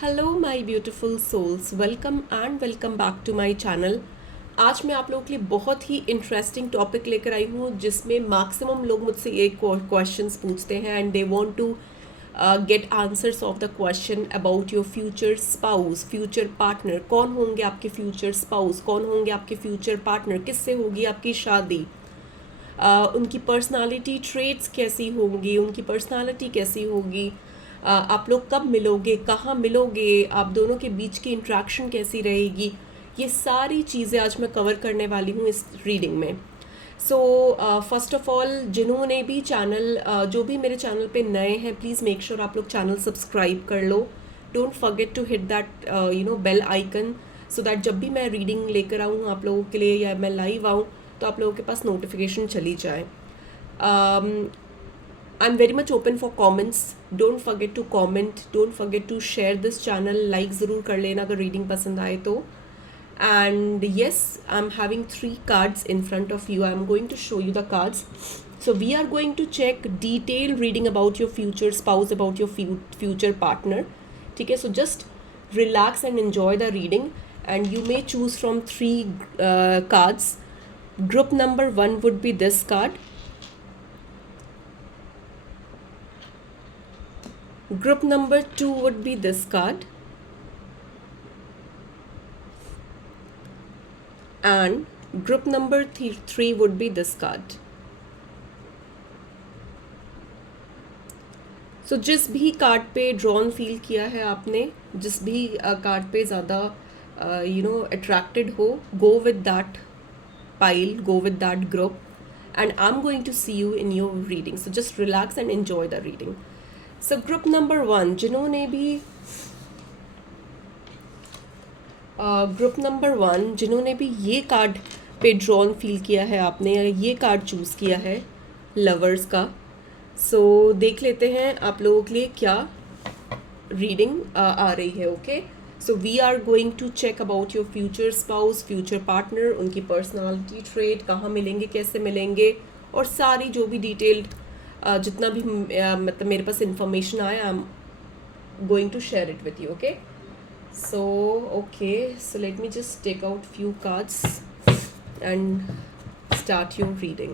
Hello my beautiful souls, welcome and welcome back to my channel. आज मैं आप लोगों के लिए बहुत ही इंटरेस्टिंग टॉपिक लेकर आई हूँ जिसमें मैक्सिमम लोग मुझसे ये क्वेश्चंस पूछते हैं and they want to get answers of the question about your future spouse, future partner. कौन होंगे आपके फ्यूचर स्पाउस, कौन होंगे आपके फ्यूचर पार्टनर, किससे होगी आपकी शादी, उनकी पर्सनालिटी ट्रेट्स कैसी होंगी, उनकी पर्सनालिटी कैसी होगी, आप लोग कब मिलोगे, कहाँ मिलोगे, आप दोनों के बीच की इंट्रैक्शन कैसी रहेगी। ये सारी चीज़ें आज मैं कवर करने वाली हूँ इस रीडिंग में। सो फर्स्ट ऑफ ऑल, जिन्होंने भी चैनल जो भी मेरे चैनल पे नए हैं, प्लीज़ मेक श्योर आप लोग चैनल सब्सक्राइब कर लो। Don't forget to hit that bell icon so that जब भी मैं रीडिंग लेकर आऊँ आप लोगों के लिए या मैं लाइव आऊँ तो आप लोगों के पास नोटिफिकेशन चली जाए। I'm very much open for comments. Don't forget to comment. Don't forget to share this channel. Like ज़रूर कर लेना अगर reading पसंद आए तो. And yes, I'm having 3 cards in front of you. I'm going to show you the cards. So we are going to check detailed reading about your future spouse, about your future partner. ठीक है, so just relax and enjoy the reading. And you may choose from 3 cards. Group number 1 would be this card. Group number 2 would be this card. And group number 3 would be this card. So जिस भी card पे drawn feel किया है आपने, जिस भी card पे ज़्यादा अट्रैक्टेड हो, go with that pile, go with that group, and I'm going to see you in your reading. So just relax and enjoy the reading. So group number 1, जिन्होंने भी ग्रुप नंबर 1 जिन्होंने भी ये card पे drawn feel किया है आपने, या ये कार्ड चूज़ किया है लवर्स का, सो देख लेते हैं आप लोगों के लिए क्या रीडिंग आ रही है। Okay, so we are going to check about your future spouse, future partner, उनकी पर्सनालिटी ट्रेट, कहाँ मिलेंगे, कैसे मिलेंगे, और सारी जो भी डिटेल्ड जितना भी मतलब मेरे पास इंफॉर्मेशन आया, I am going to share it with you. Okay, so okay, so let me just take out few cards and start your reading.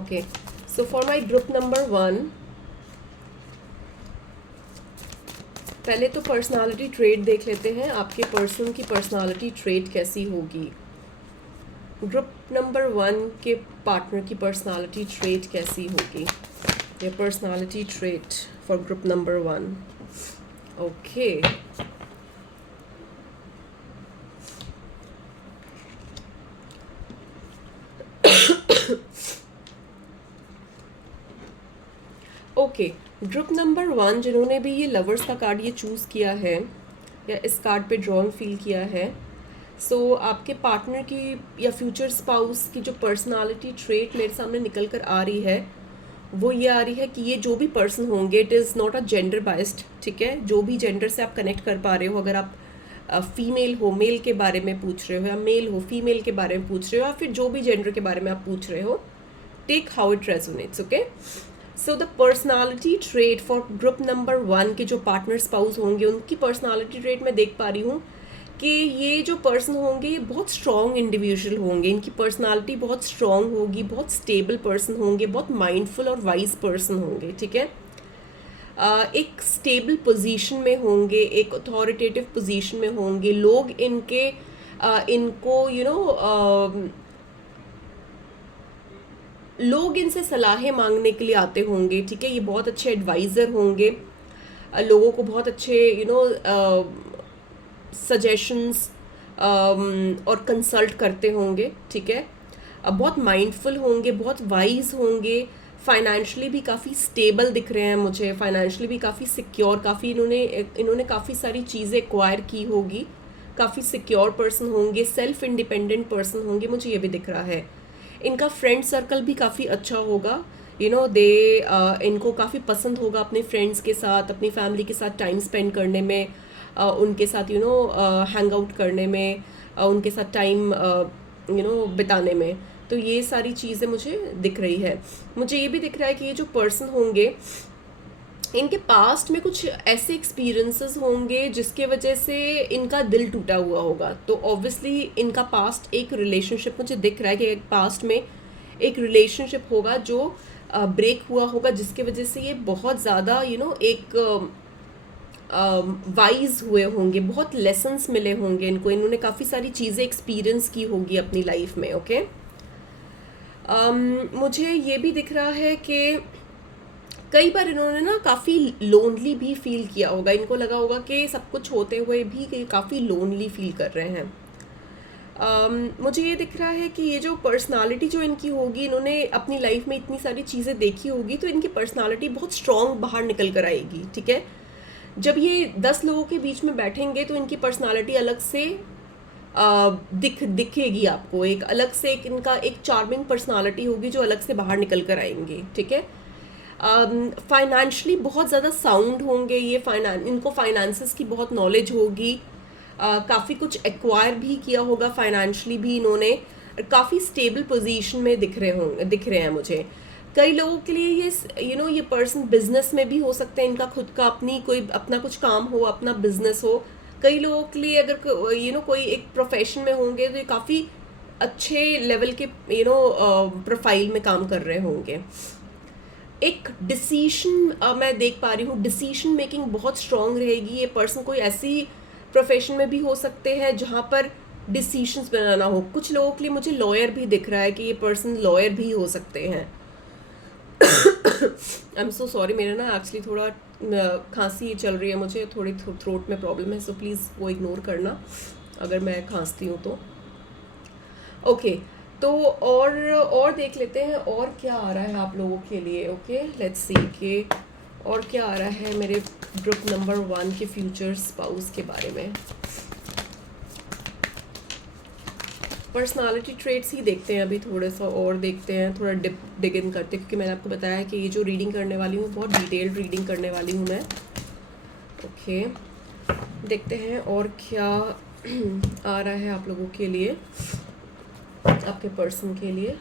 Okay, so for my group number 1, पहले तो personality trait देख लेते हैं, आपके person की personality trait कैसी होगी। Group number 1 के पार्टनर की पर्सनालिटी ट्रेट कैसी होगी, your personality trait for group number 1. Okay, okay, group number 1 जिन्होंने भी ये लवर्स का कार्ड ये चूज़ किया है या इस कार्ड पे ड्रॉन फील किया है, सो आपके पार्टनर की या फ्यूचर स्पाउस की जो पर्सनालिटी ट्रेट मेरे सामने निकल कर आ रही है वो ये आ रही है कि ये जो भी पर्सन होंगे, it is not a gender biased. ठीक है, जो भी जेंडर से आप कनेक्ट कर पा रहे हो, अगर आप फीमेल हो मेल के बारे में पूछ रहे हो, या मेल हो फीमेल के बारे में पूछ रहे हो, या फिर जो भी जेंडर के बारे में आप पूछ रहे हो, take how it resonates. Okay, so the personality trait for group number 1 के जो पार्टनर स्पाउस होंगे, उनकी पर्सनालिटी ट्रेट मैं देख पा रही हूँ कि ये जो पर्सन होंगे ये बहुत स्ट्रॉन्ग इंडिविजुअल होंगे, इनकी पर्सनालिटी बहुत स्ट्रॉन्ग होगी, बहुत स्टेबल पर्सन होंगे, बहुत माइंडफुल और वाइज पर्सन होंगे। ठीक है, एक स्टेबल पोजीशन में होंगे, एक अथॉरिटेटिव पोजीशन में होंगे, लोग इनके इनको लोग इनसे सलाहें मांगने के लिए आते होंगे। ठीक है, ये बहुत अच्छे एडवाइज़र होंगे, लोगों को बहुत अच्छे सजेशंस और कंसल्ट करते होंगे। ठीक है, बहुत माइंडफुल होंगे, बहुत वाइज होंगे, फाइनेंशियली भी काफ़ी स्टेबल दिख रहे हैं मुझे, फाइनेंशियली भी काफ़ी सिक्योर, काफ़ी इन्होंने काफ़ी सारी चीज़ें एक्वायर की होगी, काफ़ी सिक्योर पर्सन होंगे, सेल्फ इंडिपेंडेंट पर्सन होंगे, मुझे ये भी दिख रहा है। इनका फ्रेंड सर्कल भी काफ़ी अच्छा होगा, इनको काफ़ी पसंद होगा अपने फ्रेंड्स के साथ, अपनी फैमिली के साथ टाइम स्पेंड करने में, उनके साथ हैंग आउट करने में, उनके साथ टाइम बिताने में। तो ये सारी चीज़ें मुझे दिख रही है। मुझे ये भी दिख रहा है कि ये जो पर्सन होंगे, इनके पास्ट में कुछ ऐसे एक्सपीरियंसेस होंगे जिसके वजह से इनका दिल टूटा हुआ होगा। तो ऑब्वियसली इनका पास्ट एक रिलेशनशिप, मुझे दिख रहा है कि एक पास्ट में एक रिलेशनशिप होगा जो ब्रेक हुआ होगा, जिसके वजह से ये बहुत ज़्यादा एक वाइज हुए होंगे, बहुत लेसन्स मिले होंगे इनको, इन्होंने काफ़ी सारी चीज़ें एक्सपीरियंस की होगी अपनी लाइफ में। ओके, मुझे ये भी दिख रहा है कि कई बार इन्होंने ना काफ़ी लोनली भी फील किया होगा, इनको लगा होगा कि सब कुछ होते हुए भी कि काफ़ी लोनली फील कर रहे हैं। मुझे ये दिख रहा है कि ये जो पर्सनालिटी जो इनकी होगी, इन्होंने अपनी लाइफ में इतनी सारी चीज़ें देखी होगी, तो इनकी पर्सनालिटी बहुत स्ट्रॉन्ग बाहर निकल कर आएगी। ठीक है, जब ये 10 लोगों के बीच में बैठेंगे तो इनकी पर्सनालिटी अलग से दिखेगी आपको, एक अलग से एक इनका एक चार्मिंग पर्सनालिटी होगी जो अलग से बाहर निकल कर आएंगे। ठीक है, फाइनेंशियली बहुत ज़्यादा साउंड होंगे ये, इनको फाइनेंसेस की बहुत नॉलेज होगी, काफ़ी कुछ एक्वायर भी किया होगा फाइनेंशियली भी इन्होंने, काफ़ी स्टेबल पोजीशन में दिख रहे हैं मुझे। कई लोगों के लिए ये ये पर्सन बिजनेस में भी हो सकते हैं, इनका खुद का अपना कुछ काम हो, अपना बिजनेस हो। कई लोगों के लिए अगर कोई एक प्रोफेशन में होंगे तो ये काफ़ी अच्छे लेवल के प्रोफाइल में काम कर रहे होंगे। एक डिसीशन मैं देख पा रही हूँ, डिसीशन मेकिंग बहुत स्ट्रांग रहेगी। ये पर्सन कोई ऐसी प्रोफेशन में भी हो सकते हैं जहाँ पर डिसीशंस बनाना हो। कुछ लोगों के लिए मुझे लॉयर भी दिख रहा है कि ये पर्सन लॉयर भी हो सकते हैं। आई एम सो सॉरी, मेरा ना एक्चुअली थोड़ा खांसी चल रही है, मुझे थोड़ी थ्रोट में प्रॉब्लम है, सो प्लीज़ वो इग्नोर करना अगर मैं खांसती हूँ तो। ओके, तो और देख लेते हैं और क्या आ रहा है आप लोगों के लिए। ओके, लेट्स सी कि और क्या आ रहा है मेरे ग्रुप नंबर 1 के फ्यूचर स्पाउस के बारे में। पर्सनालिटी ट्रेट्स ही देखते हैं अभी, थोड़ा सा और देखते हैं, थोड़ा डिग इन करते हैं, क्योंकि मैंने आपको बताया है कि ये जो रीडिंग करने वाली हूँ बहुत डिटेल्ड रीडिंग करने वाली हूँ मैं। ओके, देखते हैं और क्या आ रहा है आप लोगों के लिए, आपके पर्सन के लिए।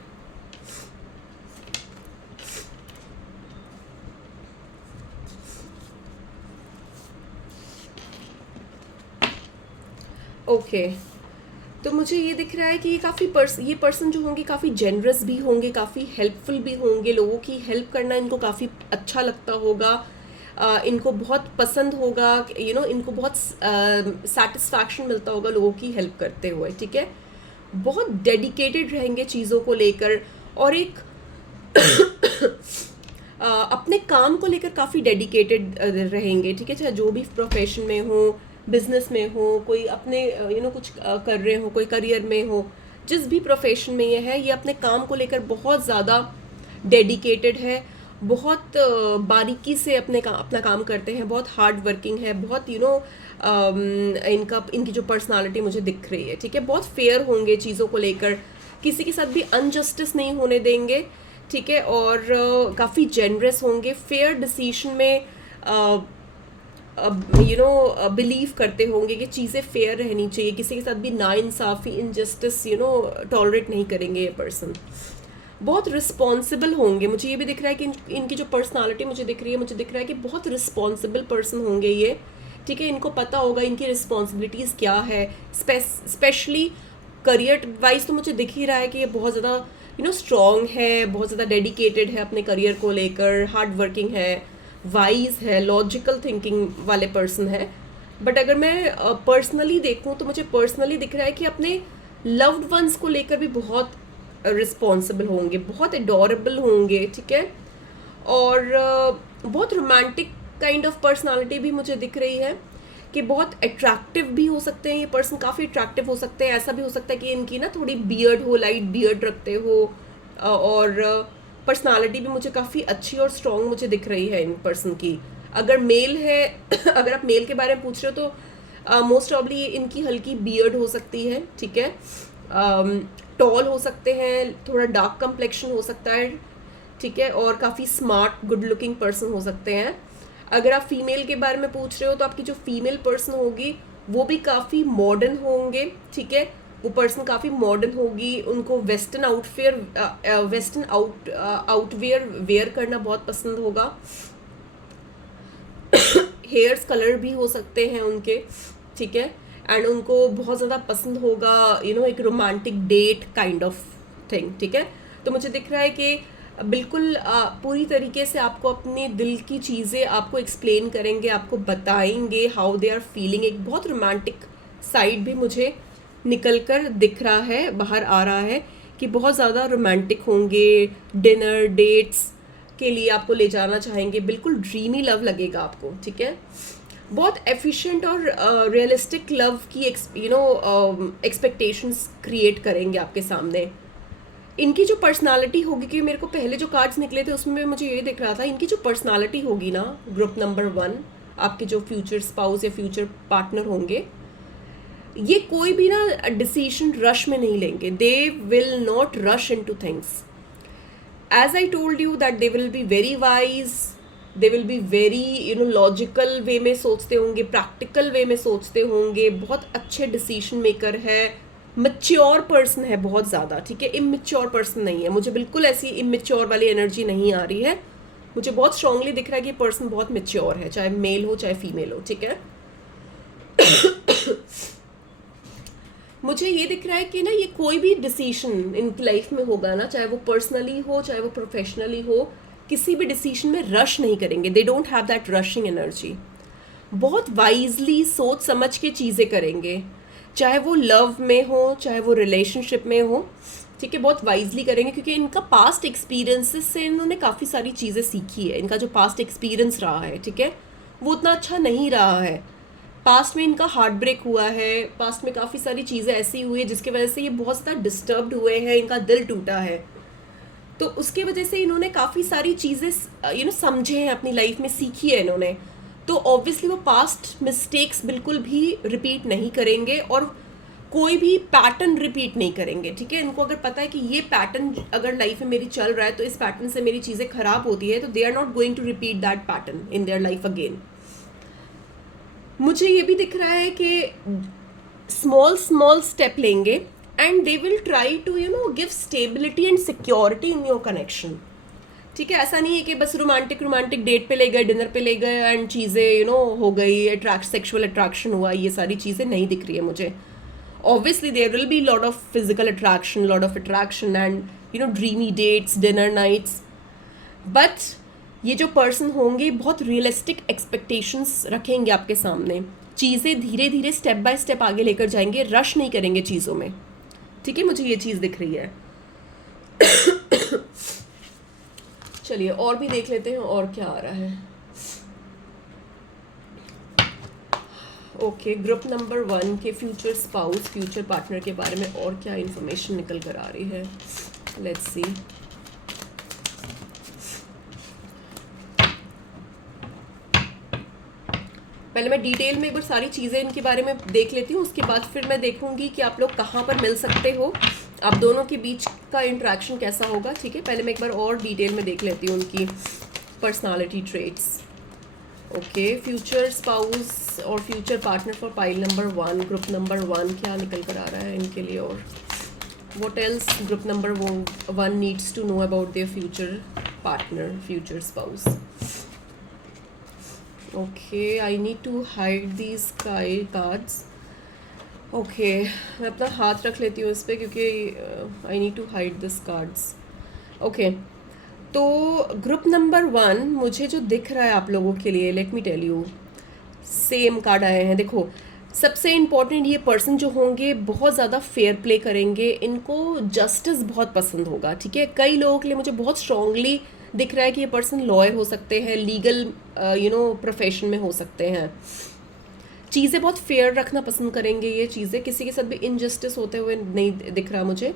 ओके, तो मुझे ये दिख रहा है कि ये पर्सन जो होंगे काफ़ी जेनरस भी होंगे, काफ़ी हेल्पफुल भी होंगे, लोगों की हेल्प करना इनको काफ़ी अच्छा लगता होगा, इनको बहुत पसंद होगा, इनको बहुत सेटिस्फैक्शन मिलता होगा लोगों की हेल्प करते हुए। ठीक है, बहुत डेडिकेटेड रहेंगे चीज़ों को लेकर, और एक अपने काम को लेकर काफ़ी डेडिकेटेड रहेंगे। ठीक है, चाहे जो भी प्रोफेशन में हो, बिजनेस में हो, कोई अपने कुछ कर रहे हो, कोई करियर में हो, जिस भी प्रोफेशन में ये है, ये अपने काम को लेकर बहुत ज़्यादा डेडिकेटेड है, बहुत बारीकी से अपना काम करते हैं, बहुत हार्ड वर्किंग है, बहुत इनकी जो पर्सनालिटी मुझे दिख रही है। ठीक है, बहुत फेयर होंगे चीज़ों को लेकर, किसी के साथ भी अनजस्टिस नहीं होने देंगे। ठीक है, और काफ़ी जेनरस होंगे, फेयर डिसीजन में बिलीव करते होंगे कि चीज़ें फेयर रहनी चाहिए, किसी के साथ भी नाइंसाफ़ी, इनजस्टिस टॉलरेट नहीं करेंगे ये पर्सन। बहुत रिस्पॉन्सिबल होंगे, मुझे ये भी दिख रहा है कि इनकी जो पर्सनालिटी मुझे दिख रही है, मुझे दिख रहा है कि बहुत रिस्पॉन्सिबल पर्सन होंगे ये। ठीक है, इनको पता होगा इनकी रिस्पॉन्सिबिलिटीज़ क्या है, स्पेशली करियर वाइज तो मुझे दिख ही रहा है कि ये बहुत ज़्यादा स्ट्रॉन्ग है, बहुत ज़्यादा डेडिकेटेड है अपने करियर को लेकर, हार्ड वर्किंग है, वाइज है, लॉजिकल थिंकिंग वाले पर्सन है। बट अगर मैं पर्सनली देखूं तो मुझे पर्सनली दिख रहा है कि अपने लव्ड वंस को लेकर भी बहुत रिस्पॉन्सिबल होंगे, बहुत एडोरेबल होंगे। ठीक है, और बहुत रोमांटिक काइंड ऑफ पर्सनालिटी भी मुझे दिख रही है कि बहुत अट्रैक्टिव भी हो सकते हैं ये पर्सन, काफ़ी अट्रैक्टिव हो सकते हैं। ऐसा भी हो सकता है कि इनकी ना थोड़ी बियर्ड हो, लाइट बियर्ड रखते हो, और पर्सनालिटी भी मुझे काफ़ी अच्छी और स्ट्रॉन्ग मुझे दिख रही है इन पर्सन की। अगर मेल है अगर आप मेल के बारे में पूछ रहे हो तो मोस्ट प्रॉब्ली इनकी हल्की बियर्ड हो सकती है। ठीक है, टॉल हो सकते हैं, थोड़ा डार्क कम्प्लेक्शन हो सकता है। ठीक है, और काफ़ी स्मार्ट गुड लुकिंग पर्सन हो सकते हैं। अगर आप फीमेल के बारे में पूछ रहे हो तो आपकी जो फीमेल पर्सन होगी वो भी काफ़ी मॉडर्न होंगे। ठीक है, वो पर्सन काफ़ी मॉडर्न होगी, उनको वेस्टर्न आउटवेयर वेयर करना बहुत पसंद होगा। हेयर्स कलर भी हो सकते हैं उनके, ठीक है। एंड उनको बहुत ज़्यादा पसंद होगा एक romantic date kind of thing, ठीक है। तो मुझे दिख रहा है कि बिल्कुल पूरी तरीके से आपको अपने दिल की चीज़ें आपको एक्सप्लेन करेंगे, आपको बताएंगे हाउ दे आर फीलिंग। एक बहुत रोमांटिक साइड भी मुझे निकल कर दिख रहा है, बाहर आ रहा है कि बहुत ज़्यादा रोमांटिक होंगे, डिनर डेट्स के लिए आपको ले जाना चाहेंगे, बिल्कुल ड्रीमी लव लगेगा आपको, ठीक है। बहुत एफिशिएंट और रियलिस्टिक लव की एक्सपेक्टेशंस क्रिएट करेंगे आपके सामने। इनकी जो पर्सनालिटी होगी, कि मेरे को पहले जो कार्ड्स निकले थे उसमें मुझे ये दिख रहा था, इनकी जो पर्सनालिटी होगी ना, ग्रुप नंबर 1 आपके जो फ्यूचर स्पाउस या फ्यूचर पार्टनर होंगे, ये कोई भी ना डिसीजन रश में नहीं लेंगे। They will not rush into things. As I told you that they will be very wise, they will be very logical way में सोचते होंगे, प्रैक्टिकल वे में सोचते होंगे, बहुत अच्छे डिसीजन मेकर है, मैच्योर पर्सन है बहुत ज़्यादा, ठीक है। इमेच्योर पर्सन नहीं है, मुझे बिल्कुल ऐसी इमेच्योर वाली एनर्जी नहीं आ रही है। मुझे बहुत स्ट्रांगली दिख रहा है कि पर्सन बहुत मैच्योर है, चाहे मेल हो चाहे फीमेल हो, ठीक है। मुझे ये दिख रहा है कि ना ये कोई भी डिसीजन इनकी लाइफ में होगा ना, चाहे वो पर्सनली हो चाहे वो प्रोफेशनली हो, किसी भी डिसीजन में रश नहीं करेंगे। They don't have that rushing energy. बहुत वाइजली सोच समझ के चीज़ें करेंगे, चाहे वो लव में हो चाहे वो रिलेशनशिप में हो, ठीक है। बहुत वाइजली करेंगे क्योंकि इनका पास्ट एक्सपीरियंसेस से इन्होंने काफ़ी सारी चीज़ें सीखी है। इनका जो पास्ट एक्सपीरियंस रहा है, ठीक है, वो उतना अच्छा नहीं रहा है। पास्ट में इनका हार्ट ब्रेक हुआ है, पास्ट में काफ़ी सारी चीज़ें ऐसी हुई है जिसकी वजह से ये बहुत ज़्यादा डिस्टर्ब्ड हुए हैं, इनका दिल टूटा है। तो उसके वजह से इन्होंने काफ़ी सारी चीज़ें समझे हैं अपनी लाइफ में, सीखी है इन्होंने। तो ऑब्वियसली वो पास्ट मिस्टेक्स बिल्कुल भी रिपीट नहीं करेंगे और कोई भी पैटर्न रिपीट नहीं करेंगे, ठीक है। इनको अगर पता है कि ये पैटर्न अगर लाइफ में मेरी चल रहा है तो इस पैटर्न से मेरी चीज़ें खराब होती है, तो they are not going to repeat that pattern in their life again. मुझे ये भी दिख रहा है कि स्मॉल स्टेप लेंगे and they will try to give stability and security in your connection, ठीक है। ऐसा नहीं है कि बस रोमांटिक डेट पे ले गए, डिनर पे ले गए एंड चीज़ें हो गई, सेक्सुअल अट्रैक्शन हुआ, ये सारी चीज़ें नहीं दिख रही है मुझे। Obviously there will be lot of physical attraction, lot of attraction and dreamy dates, dinner nights, but ये जो पर्सन होंगे बहुत रियलिस्टिक एक्सपेक्टेशंस रखेंगे आपके सामने। चीज़ें धीरे धीरे स्टेप बाय स्टेप आगे लेकर जाएंगे, रश नहीं करेंगे चीज़ों में, ठीक है। मुझे ये चीज़ दिख रही है। चलिए और भी देख लेते हैं और क्या आ रहा है। ओके, ग्रुप नंबर 1 के फ्यूचर स्पाउस, फ्यूचर पार्टनर के बारे में और क्या इन्फॉर्मेशन निकल कर आ रही है, लेट्स सी। पहले मैं डिटेल में एक बार सारी चीज़ें इनके बारे में देख लेती हूँ, उसके बाद फिर मैं देखूंगी कि आप लोग कहाँ पर मिल सकते हो, आप दोनों के बीच का इंट्रैक्शन कैसा होगा, ठीक है। पहले मैं एक बार और डिटेल में देख लेती हूँ उनकी personality traits. Okay, future spouse और future partner for pile number 1, group number 1 क्या निकल कर आ रहा है इनके लिए, और what else group number 1 needs to know about their future partner, future spouse. Okay, I need to hide these cards. Okay, मैं अपना हाथ रख लेती हूँ इस पर क्योंकि I need to hide this cards. Okay, तो ग्रुप नंबर 1 मुझे जो दिख रहा है आप लोगों के लिए, let me tell you, same card आए हैं। देखो, सबसे इम्पॉर्टेंट, ये पर्सन जो होंगे बहुत ज़्यादा फेयर प्ले करेंगे, इनको जस्टिस बहुत पसंद होगा, ठीक है। कई लोगों के लिए मुझे बहुत स्ट्रांगली दिख रहा है कि ये पर्सन लॉयर हो सकते हैं, लीगल प्रोफेशन में हो सकते हैं। चीज़ें बहुत फेयर रखना पसंद करेंगे ये चीज़ें, किसी के साथ भी इनजस्टिस होते हुए नहीं दिख रहा मुझे,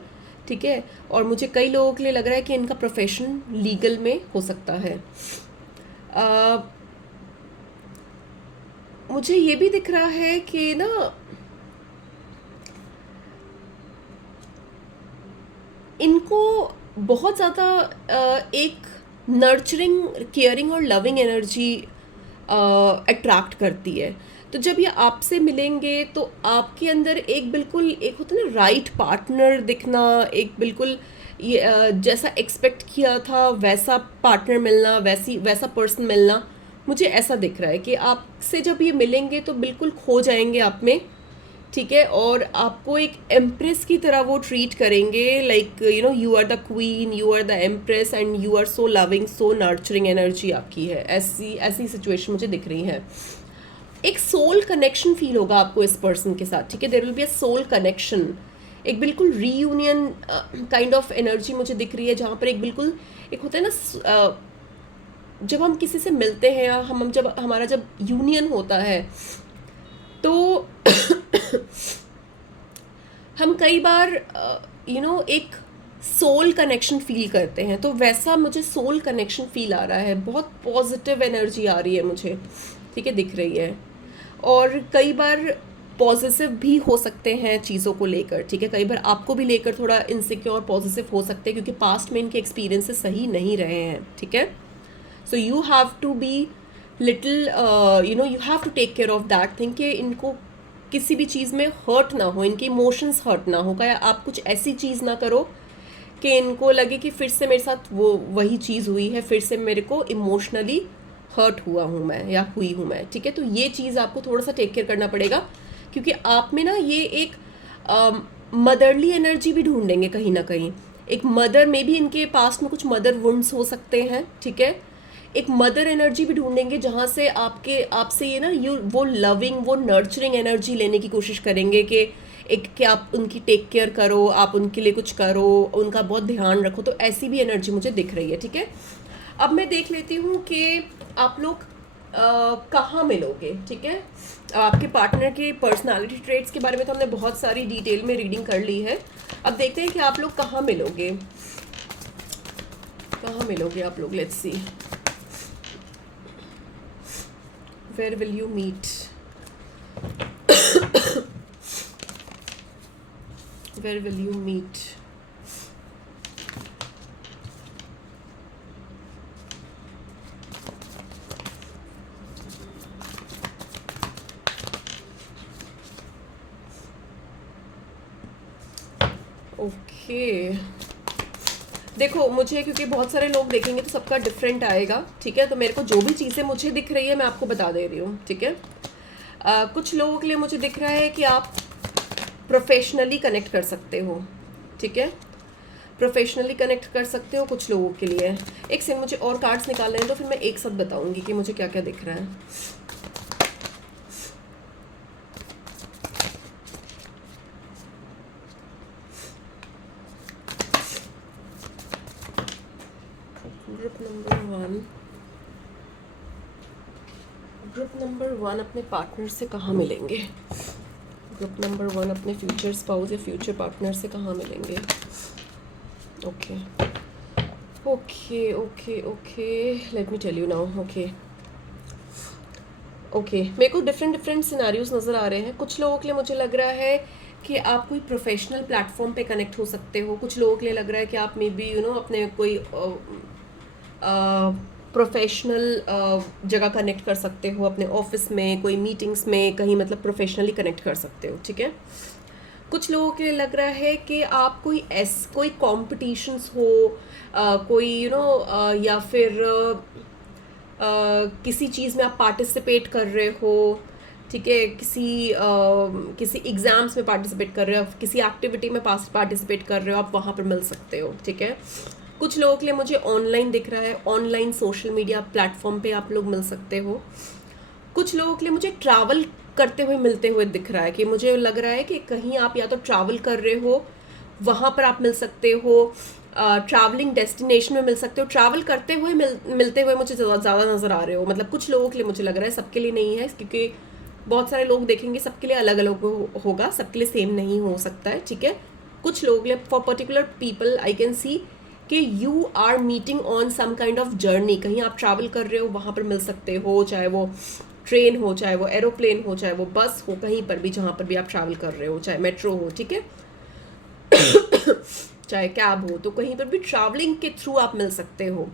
ठीक है। और मुझे कई लोगों के लिए लग रहा है कि इनका प्रोफेशन लीगल में हो सकता है। मुझे ये भी दिख रहा है कि ना इनको बहुत ज़्यादा एक नर्चरिंग, केयरिंग और लविंग एनर्जी अट्रैक्ट करती है। तो जब ये आपसे मिलेंगे तो आपके अंदर एक बिल्कुल एक होता है ना राइट पार्टनर दिखना, एक बिल्कुल ये जैसा एक्सपेक्ट किया था वैसा पार्टनर मिलना, वैसा पर्सन मिलना, मुझे ऐसा दिख रहा है कि आपसे जब ये मिलेंगे तो बिल्कुल खो जाएंगे आप में, ठीक है। और आपको एक एम्प्रेस की तरह वो ट्रीट करेंगे, like you know you are the queen, you are the empress and you are so loving, so nurturing energy आपकी है। ऐसी ऐसी सिचुएशन मुझे दिख रही है। एक सोल कनेक्शन फील होगा आपको इस पर्सन के साथ, ठीक है। There will be a soul connection, एक बिल्कुल रीयूनियन काइंड ऑफ एनर्जी मुझे दिख रही है, जहाँ पर एक बिल्कुल एक होता है ना जब हम किसी से मिलते हैं या हम जब हमारा जब यूनियन होता है तो हम कई बार एक सोल कनेक्शन फील करते हैं, तो वैसा मुझे सोल कनेक्शन फील आ रहा है। बहुत पॉजिटिव एनर्जी आ रही है मुझे, ठीक है, दिख रही है। और कई बार पॉजिटिव भी हो सकते हैं चीज़ों को लेकर, ठीक है। कई बार आपको भी लेकर थोड़ा इनसिक्योर पॉजिटिव हो सकते हैं, क्योंकि पास्ट में इनके एक्सपीरियंसेस सही नहीं रहे हैं, ठीक है। So you have to be little you have to take care of that thing कि इनको किसी भी चीज़ में हर्ट ना हो, इनके इमोशंस हर्ट ना हो, या आप कुछ ऐसी चीज़ ना करो कि इनको लगे कि फिर से मेरे साथ वही चीज़ हुई है, फिर से मेरे को इमोशनली हर्ट हुआ हूँ मैं या हुई हूँ मैं, ठीक है। तो ये चीज़ आपको थोड़ा सा टेक केयर करना पड़ेगा, क्योंकि आप में ना ये एक मदरली एनर्जी भी ढूंढेंगे कहीं ना कहीं। एक मदर में भी इनके पास्ट में कुछ मदर वुंड्स हो सकते हैं, ठीक है। एक मदर एनर्जी भी ढूंढेंगे जहाँ से आपसे ये ना वो लविंग, वो नर्चरिंग एनर्जी लेने की कोशिश करेंगे कि आप उनकी टेक केयर करो, आप उनके लिए कुछ करो, उनका बहुत ध्यान रखो। तो ऐसी भी एनर्जी मुझे दिख रही है, ठीक है। अब मैं देख लेती हूँ कि आप लोग कहाँ मिलोगे, ठीक है। आपके पार्टनर के पर्सनालिटी ट्रेट्स के बारे में तो हमने बहुत सारी डिटेल में रीडिंग कर ली है। अब देखते हैं कि आप लोग कहाँ मिलोगे, आप लोग। Let's see, where will you meet? Where will you meet? Okay, देखो मुझे, क्योंकि बहुत सारे लोग देखेंगे तो सबका डिफरेंट आएगा, ठीक है। तो मेरे को जो भी चीज़ें मुझे दिख रही है मैं आपको बता दे रही हूँ, ठीक है। कुछ लोगों के लिए मुझे दिख रहा है कि आप प्रोफेशनली कनेक्ट कर सकते हो, ठीक है। प्रोफेशनली कनेक्ट कर सकते हो कुछ लोगों के लिए। एक सेकंड, मुझे और कार्ड्स निकालने हैं तो फिर मैं एक साथ बताऊंगी कि मुझे क्या क्या दिख रहा है। ग्रुप नंबर वन अपने पार्टनर से कहाँ मिलेंगे? ग्रुप नंबर वन अपने फ्यूचर स्पाउस या फ्यूचर पार्टनर से कहाँ मिलेंगे? Okay okay okay okay, let me tell you now. Okay, मेरे को डिफरेंट सिनारियोज नज़र आ रहे हैं। कुछ लोगों के लिए मुझे लग रहा है कि आप कोई प्रोफेशनल प्लेटफॉर्म पे कनेक्ट हो सकते हो। कुछ लोगों के लिए लग रहा है कि आप मे बी अपने कोई प्रोफेशनल जगह कनेक्ट कर सकते हो, अपने ऑफिस में, कोई मीटिंग्स में, कहीं मतलब प्रोफेशनली कनेक्ट कर सकते हो, ठीक है। कुछ लोगों के लिए लग रहा है कि आप कोई कॉम्पिटिशन्स हो, कोई या फिर किसी चीज़ में आप पार्टिसिपेट कर रहे हो, ठीक है। किसी एग्ज़ाम्स में पार्टिसिपेट कर रहे हो, किसी एक्टिविटी में पार्टिसिपेट कर रहे हो, आप वहाँ पर मिल सकते हो, ठीक है। कुछ लोगों के लिए मुझे ऑनलाइन दिख रहा है, ऑनलाइन सोशल मीडिया प्लेटफॉर्म पे आप लोग मिल सकते हो। कुछ लोगों के लिए मुझे ट्रैवल करते हुए मिलते हुए दिख रहा है, कि मुझे लग रहा है कि कहीं आप या तो ट्रैवल कर रहे हो, वहाँ पर आप मिल सकते हो, ट्रैवलिंग डेस्टिनेशन में मिल सकते हो। ट्रैवल करते हुए मिलते हुए मुझे ज़्यादा नज़र आ रहे हो। मतलब कुछ लोगों के लिए मुझे लग रहा है, सबके लिए नहीं है, क्योंकि बहुत सारे लोग देखेंगे, सबके लिए अलग अलग होगा, सबके लिए सेम नहीं हो सकता है, ठीक है। कुछ लोगों के लिए, for particular people I can see कि you are meeting on some kind of journey. कहीं आप ट्रैवल कर रहे हो, वहाँ पर मिल सकते हो, चाहे वो ट्रेन हो, चाहे वो एरोप्लेन हो, चाहे वो बस हो, कहीं पर भी जहाँ पर भी आप ट्रैवल कर रहे हो, चाहे मेट्रो हो, ठीक है, चाहे कैब हो, तो कहीं पर भी ट्रैवलिंग के थ्रू आप मिल सकते हो।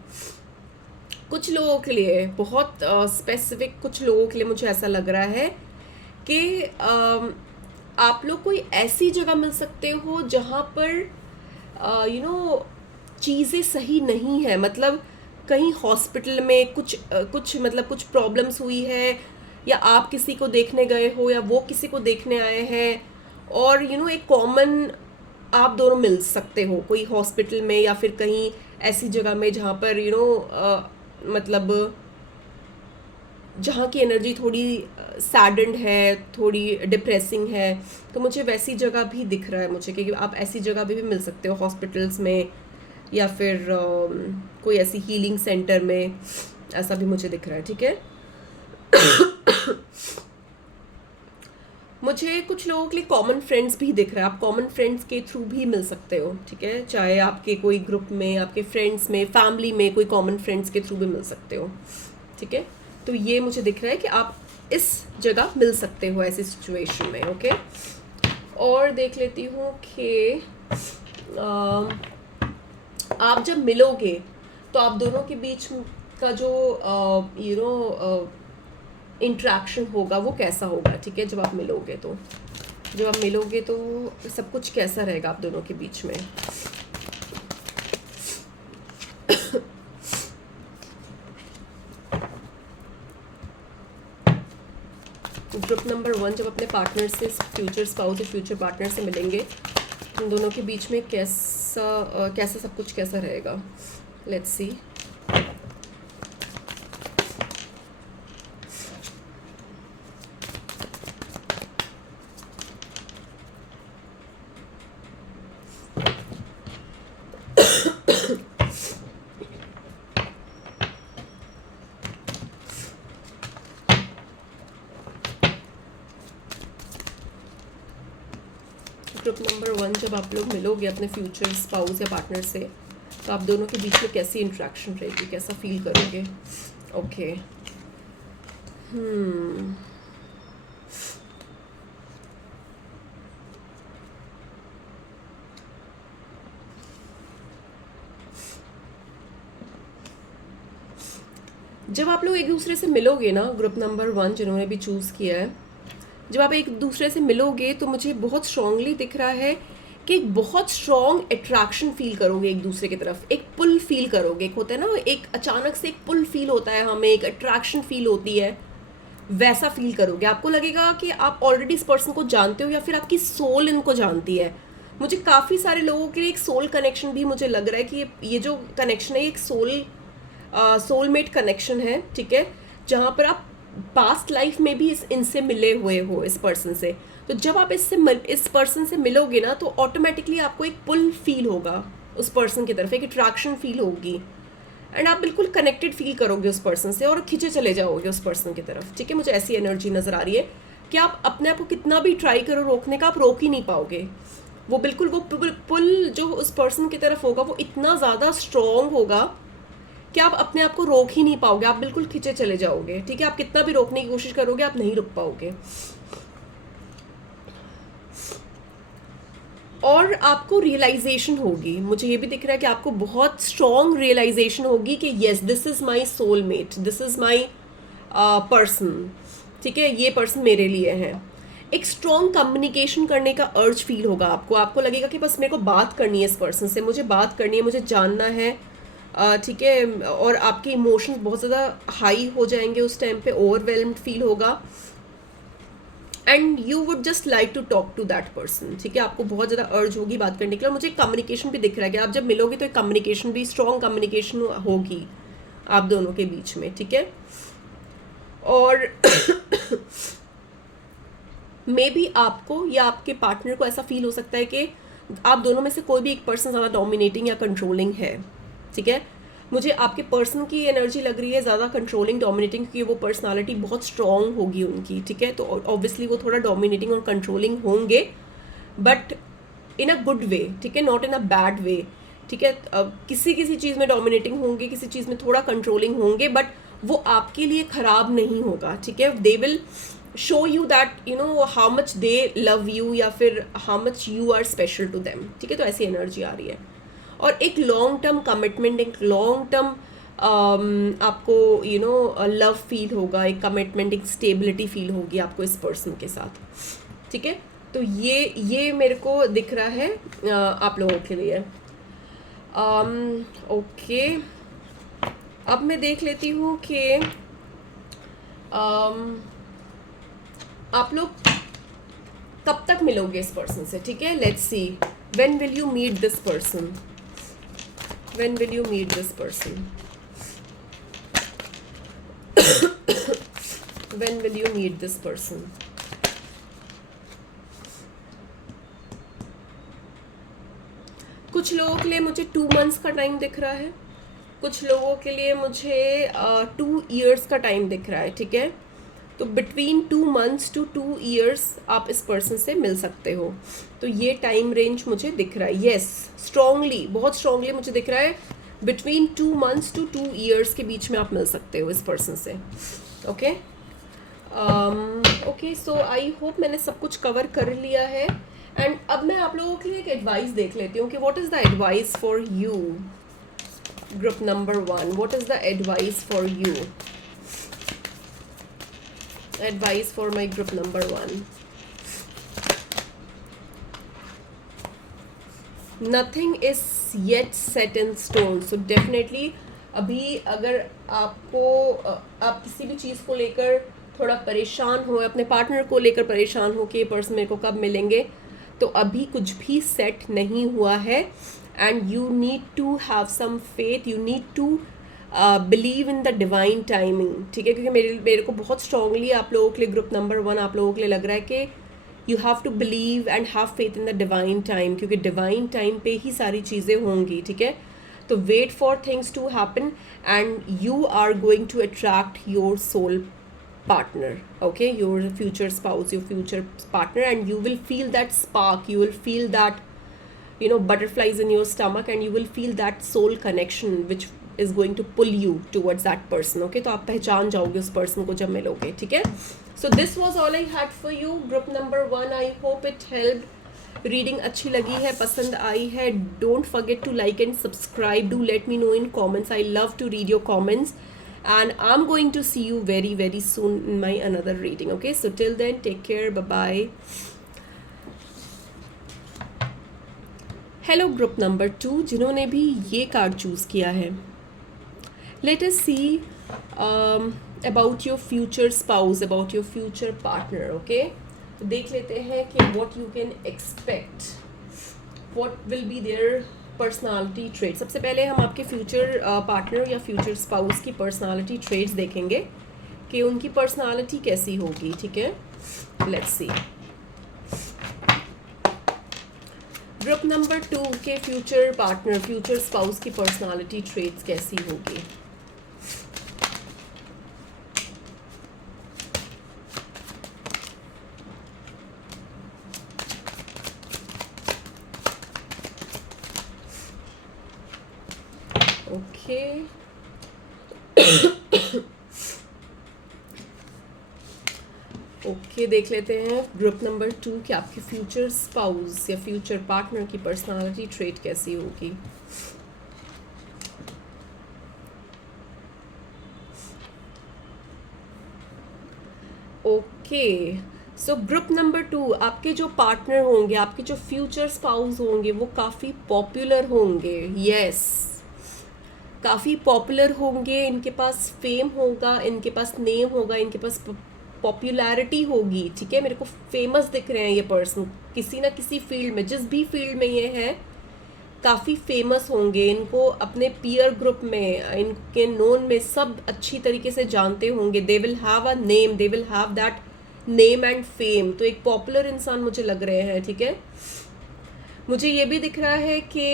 कुछ लोगों के लिए बहुत स्पेसिफिक, कुछ लोगों के लिए मुझे ऐसा लग रहा है कि आप लोग कोई ऐसी जगह मिल सकते हो जहाँ पर चीज़ें सही नहीं है, मतलब कहीं हॉस्पिटल में कुछ मतलब कुछ प्रॉब्लम्स हुई है, या आप किसी को देखने गए हो या वो किसी को देखने आए हैं, और एक कॉमन आप दोनों मिल सकते हो कोई हॉस्पिटल में या फिर कहीं ऐसी जगह में जहाँ पर मतलब जहाँ की एनर्जी थोड़ी सैडेंड है, थोड़ी डिप्रेसिंग है। तो मुझे वैसी जगह भी दिख रहा है मुझे कि आप ऐसी जगह भी मिल सकते हो हॉस्पिटल्स में, या फिर कोई ऐसी हीलिंग सेंटर में, ऐसा भी मुझे दिख रहा है। ठीक है, मुझे कुछ लोगों के लिए कॉमन फ्रेंड्स भी दिख रहा है, आप कॉमन फ्रेंड्स के थ्रू भी मिल सकते हो। ठीक है, चाहे आपके कोई ग्रुप में, आपके फ्रेंड्स में, फैमिली में कोई कॉमन फ्रेंड्स के थ्रू भी मिल सकते हो। ठीक है, तो ये मुझे दिख रहा है कि आप इस जगह मिल सकते हो ऐसी सिचुएशन में। ओके, और देख लेती हूँ कि आप जब मिलोगे तो आप दोनों के बीच का जो इंट्रैक्शन होगा वो कैसा होगा। ठीक है, जब आप मिलोगे तो सब कुछ कैसा रहेगा आप दोनों के बीच में। ग्रुप नंबर 1 जब अपने पार्टनर से, फ्यूचर स्पाउस या फ्यूचर पार्टनर से मिलेंगे, तुम दोनों के बीच में कैसा सब कुछ कैसा रहेगा। Let's see. ग्रुप नंबर 1 जब आप लोग मिलोगे अपने फ्यूचर स्पाउस या पार्टनर से, तो आप दोनों के बीच में कैसी इंट्रैक्शन रहेगी, कैसा फील करोगे। ओके, जब आप लोग एक दूसरे से मिलोगे ना, ग्रुप नंबर 1 जिन्होंने भी चूज़ किया है, जब आप एक दूसरे से मिलोगे तो मुझे बहुत स्ट्रांगली दिख रहा है कि एक बहुत स्ट्रॉन्ग अट्रैक्शन फील करोगे एक दूसरे की तरफ, एक पुल फील करोगे। एक होता है ना, एक अचानक से एक पुल फील होता है, हमें एक अट्रैक्शन फील होती है, वैसा फील करोगे। आपको लगेगा कि आप ऑलरेडी इस पर्सन को जानते हो या फिर आपकी सोल इनको जानती है। मुझे काफ़ी सारे लोगों के लिए एक सोल कनेक्शन भी मुझे लग रहा है कि ये जो कनेक्शन है एक सोलमेट कनेक्शन है। ठीक है, जहाँ पर आप पास्ट लाइफ में भी इनसे मिले हुए हो, इस पर्सन से। तो जब आप इस पर्सन से मिलोगे ना, तो ऑटोमेटिकली आपको एक पुल फील होगा उस पर्सन की तरफ, एक अट्रैक्शन फील होगी, एंड आप बिल्कुल कनेक्टेड फील करोगे उस पर्सन से और खिंचे चले जाओगे उस पर्सन की तरफ। ठीक है, मुझे ऐसी एनर्जी नज़र आ रही है कि आप अपने आप को कितना भी ट्राई करो रोकने का, आप रोक ही नहीं पाओगे। वो बिल्कुल वो पुल जो उस पर्सन की तरफ होगा वो इतना ज़्यादा स्ट्रॉन्ग होगा कि आप अपने आप को रोक ही नहीं पाओगे, आप बिल्कुल खिंचे चले जाओगे। ठीक है, आप कितना भी रोकने की कोशिश करोगे आप नहीं रुक पाओगे, और आपको रियलाइजेशन होगी। मुझे ये भी दिख रहा है कि आपको बहुत स्ट्रॉन्ग रियलाइजेशन होगी कि yes, this is my soulmate, this is my person. ठीक है, ये पर्सन मेरे लिए है। एक स्ट्रॉन्ग कम्युनिकेशन करने का अर्ज फील होगा आपको लगेगा कि बस मेरे को बात करनी है इस पर्सन से, मुझे बात करनी है, मुझे जानना है। ठीक है, और आपके इमोशंस बहुत ज़्यादा हाई हो जाएंगे उस टाइम पे, ओवरवेलम्ड फील होगा, and you would just like to talk to that person. ठीक है, आपको बहुत ज़्यादा अर्ज होगी बात करने के लिए। मुझे कम्युनिकेशन भी दिख रहा है कि आप जब मिलोगे तो एक कम्युनिकेशन भी, स्ट्रॉन्ग कम्युनिकेशन होगी आप दोनों के बीच में। ठीक है, और मे बी आपको या आपके पार्टनर को ऐसा फील हो सकता है कि आप दोनों में से कोई भी एक पर्सन ज़्यादा डोमिनेटिंग या कंट्रोलिंग है। ठीक है, मुझे आपके पर्सन की एनर्जी लग रही है ज़्यादा कंट्रोलिंग, डोमिनेटिंग, क्योंकि वो पर्सनालिटी बहुत स्ट्रॉन्ग होगी उनकी। ठीक है, तो ऑब्वियसली वो थोड़ा डोमिनेटिंग और कंट्रोलिंग होंगे, but in a good way. ठीक है, not in a bad way. ठीक है, किसी चीज़ में डोमिनेटिंग होंगे, किसी चीज़ में थोड़ा कंट्रोलिंग होंगे, बट वो आपके लिए ख़राब नहीं होगा। ठीक है, they will show you that you know how much they love you, या फिर how much you are special to them. ठीक है, तो ऐसी एनर्जी आ रही है, और एक लॉन्ग टर्म कमिटमेंट, एक लॉन्ग टर्म आपको लव फील होगा, एक कमिटमेंट, एक स्टेबिलिटी फील होगी आपको इस पर्सन के साथ, ठीक है। तो ये मेरे को दिख रहा है आप लोगों के लिए। ओके, अब मैं देख लेती हूँ कि आप लोग कब तक मिलोगे इस पर्सन से, ठीक है। Let's see, when will you meet this person, when will you meet this person, when will you meet this person. कुछ लोगों के लिए मुझे 2 मंथ्स का टाइम दिख रहा है, कुछ लोगों के लिए मुझे 2 ईयर्स का टाइम दिख रहा है, ठीक है। तो बिटवीन 2 मंथ्स टू 2 ईयर्स आप इस पर्सन से मिल सकते हो, तो ये टाइम रेंज मुझे दिख रहा है। येस, स्ट्रांगली, बहुत स्ट्रांगली मुझे दिख रहा है बिटवीन 2 मंथ्स टू 2 ईयर्स के बीच में आप मिल सकते हो इस पर्सन से। Okay okay, so I hope मैंने सब कुछ कवर कर लिया है। एंड अब मैं आप लोगों के लिए एक एडवाइस देख लेती हूँ कि what is the advice for you, group number 1, what is the advice for you, advice for my group number 1. Nothing is yet set in stone, so definitely अभी अगर आपको आप किसी भी चीज़ को लेकर थोड़ा परेशान हो, अपने पार्टनर को लेकर परेशान हो कि ये पर्सन मेरे को कब मिलेंगे, तो अभी कुछ भी सेट नहीं हुआ है। And you need to have some faith, you need to believe in the divine timing, ठीक है। क्योंकि मेरे को बहुत स्ट्रांगली आप लोगों के लिए, ग्रुप नंबर 1 आप लोगों के लिए लग रहा है कि you have to believe and have faith in the divine time, क्योंकि डिवाइन टाइम पे ही सारी चीज़ें होंगी, ठीक है। तो wait for things to happen and you are going to attract your soul partner, okay, your future spouse, your future partner, and you will feel that spark, you will feel that butterflies in your stomach, and you will feel that soul connection which is going to pull you towards that person, okay। तो आप पहचान जाओगे उस person को जब मिलोगे, ठीक है। So this was all I had for you, group number 1. I hope it helped. Reading अच्छी लगी है, पसंद आई है, don't forget to like and subscribe, do let me know in comments, I love to read your comments, and I'm going to see you very very soon in my another reading, okay। So till then, take care, bye bye. Hello group number 2 जिन्होंने भी ये card choose किया है, let us see about your future spouse, about your future partner, okay. देख लेते हैं कि what you can expect, what will be there personality trait. सबसे पहले हम आपके फ्यूचर पार्टनर या फ्यूचर स्पाउस की पर्सनालिटी ट्रेट्स देखेंगे कि उनकी पर्सनालिटी कैसी होगी, ठीक है। लेट्स सी, ग्रुप नंबर 2 के फ्यूचर पार्टनर, फ्यूचर स्पाउस की पर्सनालिटी ट्रेट्स कैसी होगी। ओके ओके, देख लेते हैं ग्रुप नंबर 2 कि आपके फ्यूचर स्पाउस या फ्यूचर पार्टनर की पर्सनालिटी ट्रेट कैसी होगी। ओके, सो ग्रुप नंबर 2, आपके जो पार्टनर होंगे, आपके जो फ्यूचर स्पाउस होंगे, वो काफ़ी पॉपुलर होंगे। यस, काफ़ी पॉपुलर होंगे, इनके पास फेम होगा, इनके पास नेम होगा, इनके पास पॉपुलैरिटी होगी, ठीक है। मेरे को फेमस दिख रहे हैं ये पर्सन, किसी ना किसी फील्ड में, जिस भी फील्ड में ये है, काफ़ी फेमस होंगे। इनको अपने पीयर ग्रुप में, इनके नोन में सब अच्छी तरीके से जानते होंगे। They will have a name, they will have that name and fame. तो एक पॉपुलर इंसान मुझे लग रहे हैं, ठीक है। मुझे ये भी दिख रहा है कि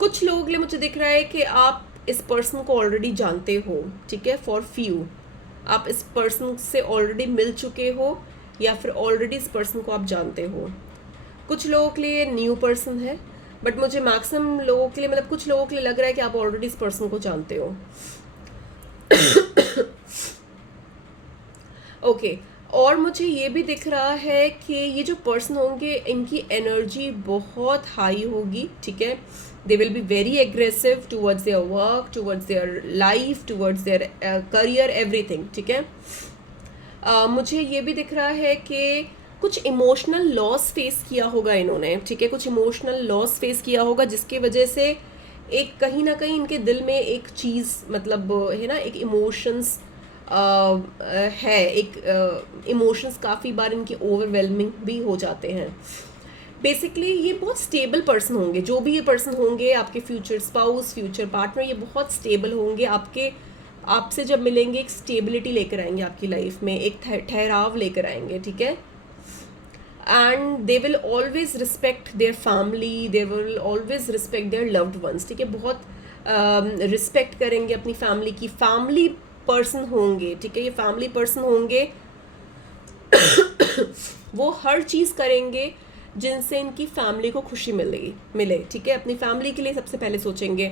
कुछ लोगों के लिए मुझे दिख रहा है कि आप इस पर्सन को ऑलरेडी जानते हो, ठीक है। फॉर फ्यू, आप इस पर्सन से ऑलरेडी मिल चुके हो या फिर ऑलरेडी इस पर्सन को आप जानते हो। कुछ लोगों के लिए न्यू पर्सन है, बट मुझे मैक्सिमम लोगों के लिए, मतलब कुछ लोगों के लिए लग रहा है कि आप ऑलरेडी इस पर्सन को जानते हो। ओके, और मुझे ये भी दिख रहा है कि ये जो पर्सन होंगे, इनकी एनर्जी बहुत हाई होगी, ठीक है। They will be very aggressive towards their work, towards their life, towards their career, everything. ठीक है. मुझे ये भी दिख रहा है कि कुछ इमोशनल लॉस फेस किया होगा इन्होंने. ठीक है, कुछ इमोशनल लॉस फेस किया होगा जिसके वजह से एक कहीं ना कहीं इनके दिल में एक चीज़, मतलब है ना, एक इमोशंस है, एक इमोशंस काफ़ी बार इनके ओवरवेलमिंग भी हो जाते हैं. बेसिकली ये बहुत स्टेबल पर्सन होंगे, जो भी ये पर्सन होंगे, आपके फ्यूचर स्पाउस, फ्यूचर पार्टनर, ये बहुत स्टेबल होंगे. आपसे जब मिलेंगे एक स्टेबिलिटी लेकर आएंगे आपकी लाइफ में, एक ठहराव लेकर आएंगे. ठीक है. And they will always respect their family, they will always respect their loved ones. ठीक है, बहुत रिस्पेक्ट करेंगे अपनी फैमिली की. फैमिली पर्सन होंगे. ठीक है, ये फैमिली पर्सन होंगे. वो हर चीज़ करेंगे जिनसे इनकी फैमिली को खुशी मिले. ठीक है, अपनी फैमिली के लिए सबसे पहले सोचेंगे.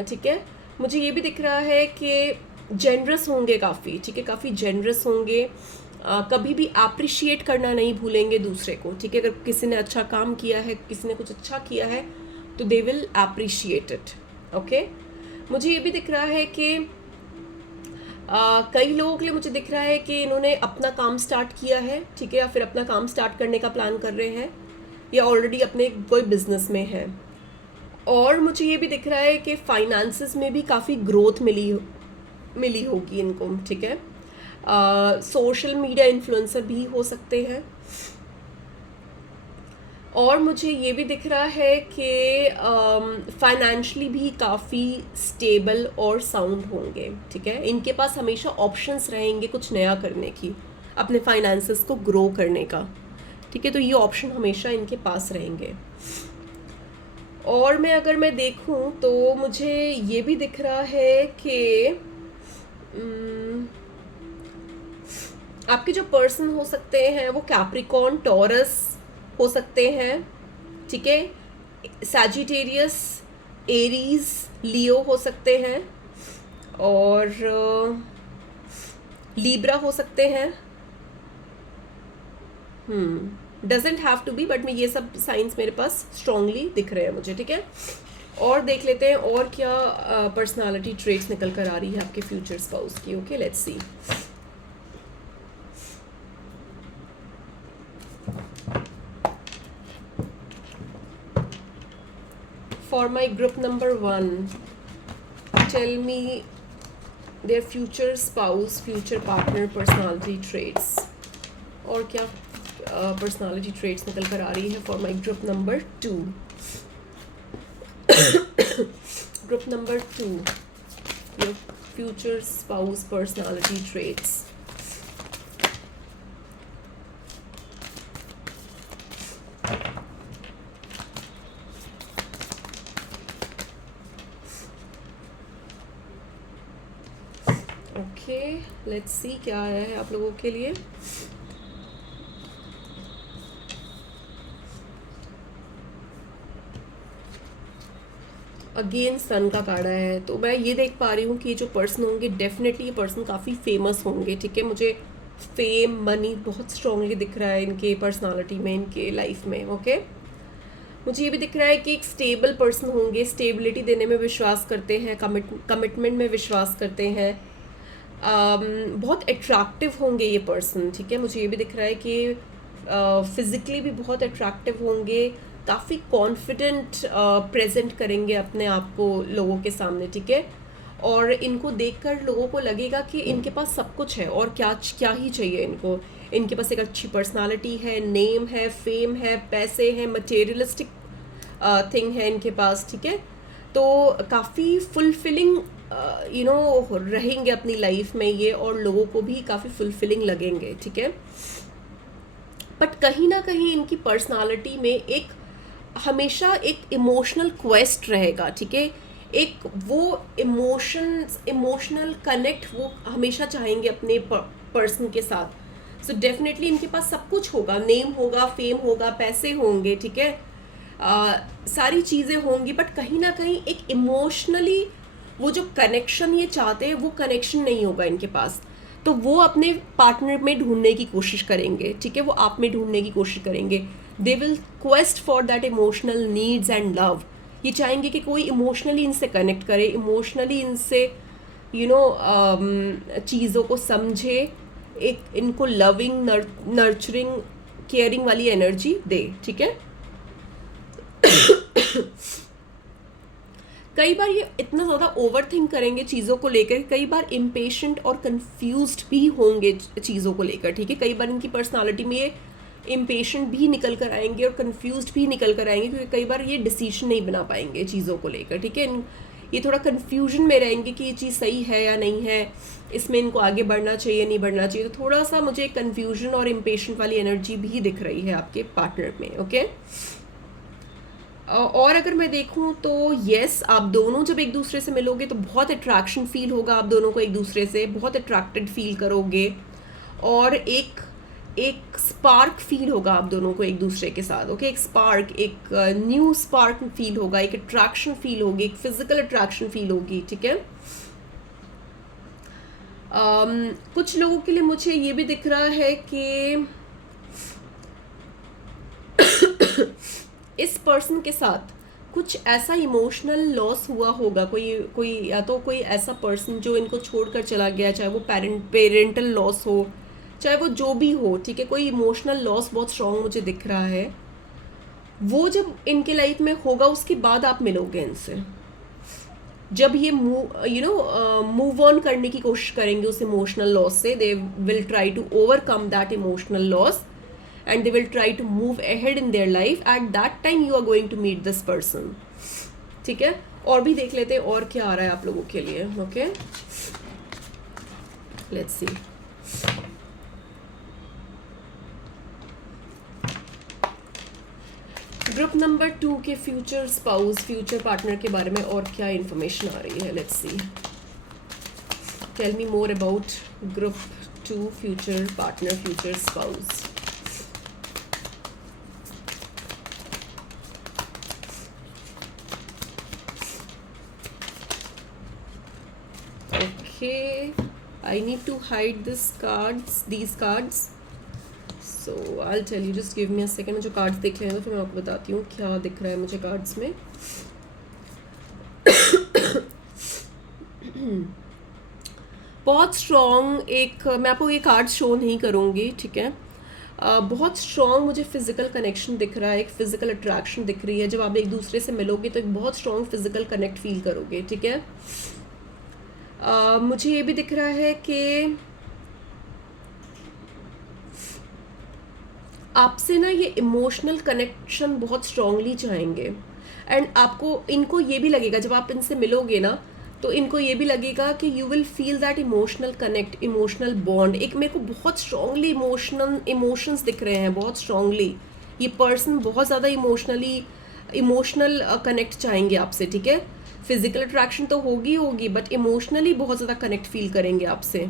ठीक है. मुझे ये भी दिख रहा है कि जेनरस होंगे काफ़ी. ठीक है, काफ़ी जेनरस होंगे. कभी भी अप्रिशिएट करना नहीं भूलेंगे दूसरे को. ठीक है, अगर किसी ने अच्छा काम किया है, किसी ने कुछ अच्छा किया है, तो they will appreciate it. Okay. मुझे ये भी दिख रहा है कि कई लोगों के लिए मुझे दिख रहा है कि इन्होंने अपना काम स्टार्ट किया है. ठीक है, या फिर अपना काम स्टार्ट करने का प्लान कर रहे हैं, या ऑलरेडी अपने कोई बिजनेस में है. और मुझे ये भी दिख रहा है कि फाइनेंसेस में भी काफ़ी ग्रोथ मिली होगी इनको. ठीक है. सोशल मीडिया इन्फ्लुएंसर भी हो सकते हैं. और मुझे ये भी दिख रहा है कि फाइनेंशली भी काफ़ी स्टेबल और साउंड होंगे. ठीक है, इनके पास हमेशा ऑप्शंस रहेंगे कुछ नया करने की, अपने फाइनेंसेस को ग्रो करने का. ठीक है, तो ये ऑप्शन हमेशा इनके पास रहेंगे. और अगर मैं देखूं तो मुझे ये भी दिख रहा है कि आपके जो पर्सन हो सकते हैं वो कैप्रिकॉर्न, टॉरस हो सकते हैं. ठीक है, सैजिटेरियस, एरीज, लियो हो सकते हैं, और लीब्रा हो सकते हैं. Doesn't have to be, but ये सब साइंस मेरे पास स्ट्रांगली दिख रहे हैं मुझे. ठीक है. और देख लेते हैं और क्या पर्सनालिटी ट्रेट्स निकल कर आ रही है आपके फ्यूचर स्पाउस की. Okay, let's C. For my group number 1, tell me their future spouse, future partner personality traits. और क्या personality traits निकल कर आ रही है for my group number 2. Group number 2, your future spouse personality traits. Let's see क्या आया है आप लोगों के लिए. अगेन सन का कार्ड आया है. तो मैं ये देख पा रही हूँ कि ये जो पर्सन होंगे, डेफिनेटली ये पर्सन काफ़ी फेमस होंगे. ठीक है, मुझे फेम, मनी बहुत स्ट्रांगली दिख रहा है इनके पर्सनालिटी में, इनके लाइफ में. ओके. मुझे ये भी दिख रहा है कि एक स्टेबल पर्सन होंगे, स्टेबिलिटी देने में विश्वास करते हैं, कमिटमेंट में विश्वास करते हैं. बहुत अट्रैक्टिव होंगे ये पर्सन. ठीक है, मुझे ये भी दिख रहा है कि फिज़िकली भी बहुत अट्रैक्टिव होंगे, काफ़ी कॉन्फिडेंट प्रेजेंट करेंगे अपने आप को लोगों के सामने. ठीक है, और इनको देखकर लोगों को लगेगा कि इनके पास सब कुछ है और क्या ही चाहिए इनको. इनके पास एक अच्छी पर्सनालिटी है, नेम है, फेम है, पैसे हैं, मटेरियलिस्टिक थिंग है इनके पास. ठीक है, तो काफ़ी फुलफिलिंग रहेंगे अपनी लाइफ में ये, और लोगों को भी काफ़ी फुलफिलिंग लगेंगे. ठीक है, बट कहीं ना कहीं इनकी पर्सनालिटी में एक हमेशा एक इमोशनल क्वेस्ट रहेगा. ठीक है, एक वो इमोशनल कनेक्ट वो हमेशा चाहेंगे अपने पर्सन के साथ. सो डेफिनेटली इनके पास सब कुछ होगा, नेम होगा, फेम होगा, पैसे होंगे. ठीक है, सारी चीज़ें होंगी, बट कहीं ना कहीं एक इमोशनली वो जो कनेक्शन ये चाहते हैं वो कनेक्शन नहीं होगा इनके पास. तो वो अपने पार्टनर में ढूंढने की कोशिश करेंगे. ठीक है, वो आप में ढूंढने की कोशिश करेंगे. They will quest for that emotional needs and love. ये चाहेंगे कि कोई इमोशनली इनसे कनेक्ट करे, इमोशनली इनसे चीज़ों को समझे, एक इनको लविंग नर्चरिंग केयरिंग वाली एनर्जी दे, ठीक है। कई बार ये इतना ज़्यादा ओवर थिंक करेंगे चीज़ों को लेकर, कई बार इम्पेशेंट और कंफ्यूज्ड भी होंगे चीज़ों को लेकर, ठीक है। कई बार इनकी पर्सनालिटी में ये इम्पेशेंट भी निकल कर आएंगे और कंफ्यूज्ड भी निकल कर आएंगे, क्योंकि कई बार ये डिसीजन नहीं बना पाएंगे चीज़ों को लेकर, ठीक है। ये थोड़ा कन्फ्यूजन में रहेंगे कि ये चीज़ सही है या नहीं है, इसमें इनको आगे बढ़ना चाहिए नहीं बढ़ना चाहिए। तो थोड़ा सा मुझे कन्फ्यूजन और इम्पेशेंट वाली एनर्जी भी दिख रही है आपके पार्टनर में, ओके। और अगर मैं देखूं तो यस, आप दोनों जब एक दूसरे से मिलोगे तो बहुत अट्रैक्शन फील होगा, आप दोनों को एक दूसरे से बहुत अट्रैक्टेड फील करोगे, और एक स्पार्क फील होगा आप दोनों को एक दूसरे के साथ, ओके। एक स्पार्क, एक न्यू स्पार्क फील होगा, एक अट्रैक्शन फील होगी, एक फिजिकल अट्रैक्शन फील होगी, ठीक है। कुछ लोगों के लिए मुझे ये भी दिख रहा है कि इस पर्सन के साथ कुछ ऐसा इमोशनल लॉस हुआ होगा, कोई या तो कोई ऐसा पर्सन जो इनको छोड़कर चला गया, चाहे वो पेरेंटल लॉस हो, चाहे वो जो भी हो, ठीक है। कोई इमोशनल लॉस बहुत स्ट्रांग मुझे दिख रहा है। वो जब इनके लाइफ में होगा उसके बाद आप मिलोगे इनसे, जब ये मूव ऑन करने की कोशिश करेंगे उस इमोशनल लॉस से। They will try to overcome that emotional loss and they will try to move ahead in their life. At that time you are going to meet this person, ठीक है। और भी देख लेते हैं और क्या आ रहा है आप लोगों के लिए, okay. Let's see. Group number 2 के फ्यूचर स्पाउस, फ्यूचर पार्टनर के बारे में और क्या इन्फॉर्मेशन आ रही है, let's see. Tell me more about group 2 future partner, future spouse. I need to hide these cards, so I'll tell you, just give me a second। मैं जो कार्ड्स देख लेंगे फिर मैं आपको बताती हूँ क्या दिख रहा है मुझे कार्ड्स में। बहुत स्ट्रॉन्ग एक, मैं आपको ये कार्ड शो नहीं करूँगी, ठीक है। बहुत स्ट्रॉन्ग मुझे फिजिकल कनेक्शन दिख रहा है, एक फिजिकल अट्रैक्शन दिख रही है। जब आप एक दूसरे से मिलोगे तो एक बहुत स्ट्रॉन्ग फिजिकल कनेक्ट फील करोगे, ठीक है। मुझे ये भी दिख रहा है कि आपसे ना ये इमोशनल कनेक्शन बहुत स्ट्रांगली चाहेंगे, एंड आपको इनको ये भी लगेगा जब आप इनसे मिलोगे ना, तो इनको ये भी लगेगा कि you will feel that emotional connect, emotional bond. एक मेरे को बहुत स्ट्रांगली इमोशंस दिख रहे हैं, बहुत स्ट्रांगली ये पर्सन बहुत ज़्यादा इमोशनल कनेक्ट चाहेंगे आपसे, ठीक है। फिजिकल अट्रैक्शन तो होगी बट इमोशनली बहुत ज़्यादा कनेक्ट फील करेंगे आपसे।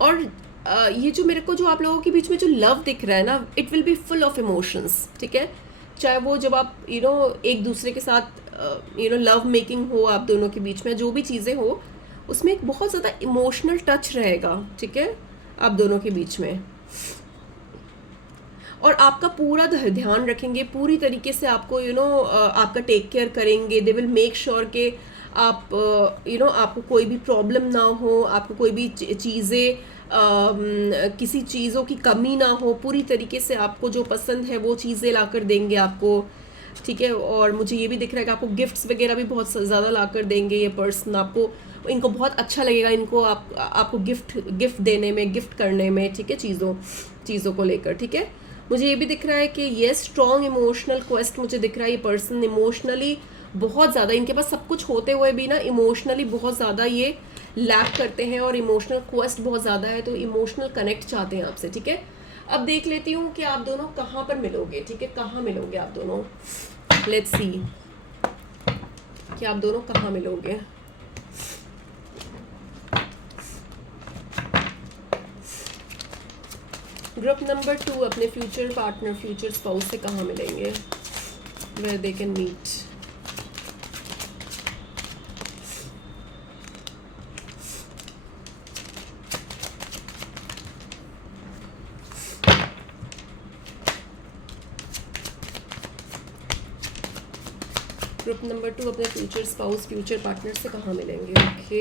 और ये जो मेरे को जो आप लोगों के बीच में जो लव दिख रहा है ना, it will be full of emotions, ठीक है। चाहे वो जब आप एक दूसरे के साथ लव मेकिंग हो आप दोनों के बीच में, जो भी चीज़ें हो उसमें एक बहुत ज़्यादा इमोशनल टच रहेगा, ठीक है, आप दोनों के बीच में। और आपका पूरा ध्यान रखेंगे, पूरी तरीके से आपको आपका टेक केयर करेंगे। दे विल मेक श्योर कि आप आपको कोई भी प्रॉब्लम ना हो, आपको कोई भी चीज़ें किसी चीज़ों की कमी ना हो। पूरी तरीके से आपको जो पसंद है वो चीज़ें ला कर देंगे आपको, ठीक है। और मुझे ये भी दिख रहा है कि आपको गिफ्ट्स वगैरह भी बहुत ज़्यादा ला कर देंगे ये पर्सन आपको। इनको बहुत अच्छा लगेगा, इनको आपको गिफ्ट देने में, गिफ्ट करने में, ठीक है, चीज़ों को लेकर, ठीक है। मुझे ये भी दिख रहा है कि ये स्ट्रॉन्ग इमोशनल क्वेस्ट मुझे दिख रहा है। ये पर्सन इमोशनली बहुत ज़्यादा, इनके पास सब कुछ होते हुए भी ना इमोशनली बहुत ज़्यादा ये लैक करते हैं, और इमोशनल क्वेस्ट बहुत ज़्यादा है, तो इमोशनल कनेक्ट चाहते हैं आपसे, ठीक है। अब देख लेती हूँ कि आप दोनों कहाँ पर मिलोगे, ठीक है, कहाँ मिलोगे आप दोनों। लेट्स सी कि आप दोनों कहाँ मिलोगे। ग्रुप नंबर 2 अपने फ्यूचर पार्टनर, फ्यूचर स्पाउस से कहाँ मिलेंगे, where they can meet. Group number 2 अपने फ्यूचर स्पाउस, फ्यूचर पार्टनर से कहाँ मिलेंगे? Okay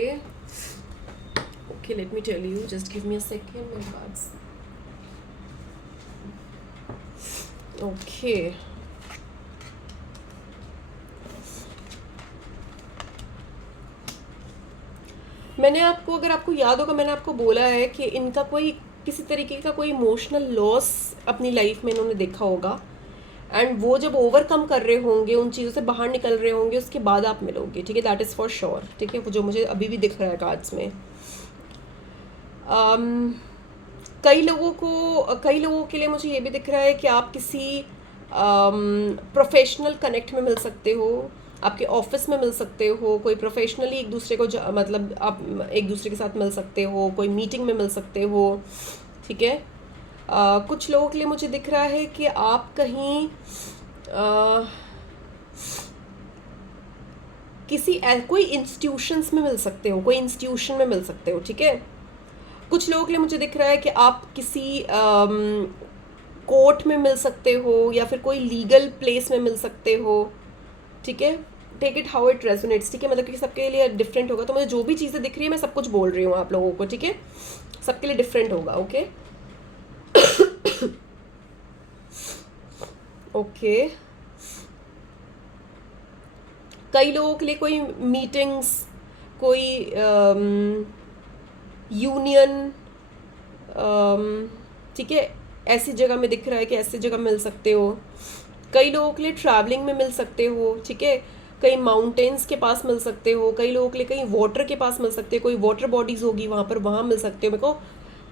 okay, let me tell you, just give me a second my cards. Okay, मैंने आपको, अगर आपको याद होगा, मैंने आपको बोला है कि इनका कोई किसी तरीके का कोई इमोशनल लॉस अपनी लाइफ में इन्होंने देखा होगा, एंड वो जब ओवरकम कर रहे होंगे, उन चीज़ों से बाहर निकल रहे होंगे, उसके बाद आप मिलोगे, ठीक है? दैट इज़ फॉर श्योर, ठीक है? वो जो मुझे अभी भी दिख रहा है कार्ड्स में। कई लोगों के लिए मुझे ये भी दिख रहा है कि आप किसी प्रोफेशनल कनेक्ट में मिल सकते हो, आपके ऑफिस में मिल सकते हो, कोई प्रोफेशनली एक दूसरे को मतलब आप एक दूसरे के साथ मिल सकते हो, कोई मीटिंग में मिल सकते हो, ठीक है? कुछ लोगों के लिए मुझे दिख रहा है कि आप कहीं कोई इंस्टीट्यूशंस में मिल सकते हो, कोई इंस्टीट्यूशन में मिल सकते हो, ठीक है? कुछ लोगों के लिए मुझे दिख रहा है कि आप किसी कोर्ट में मिल सकते हो, या फिर कोई लीगल प्लेस में मिल सकते हो, ठीक है? Take it how it resonates, ठीक है? मतलब कि सबके लिए डिफरेंट होगा, तो मुझे जो भी चीज़ें दिख रही है मैं सब कुछ बोल रही हूँ आप लोगों को, ठीक है? सबके लिए डिफरेंट होगा, ओके? ओके, कई लोगों के लिए कोई मीटिंग्स, कोई यूनियन, ठीक है, ऐसी जगह में दिख रहा है कि ऐसी जगह मिल सकते हो। कई लोगों के लिए ट्रैवलिंग में मिल सकते हो, ठीक है? कहीं माउंटेन्स के पास मिल सकते हो, कई लोगों के लिए कहीं वाटर के पास मिल सकते हो, कोई वाटर बॉडीज़ होगी वहाँ पर, वहाँ मिल सकते हो। मेरे को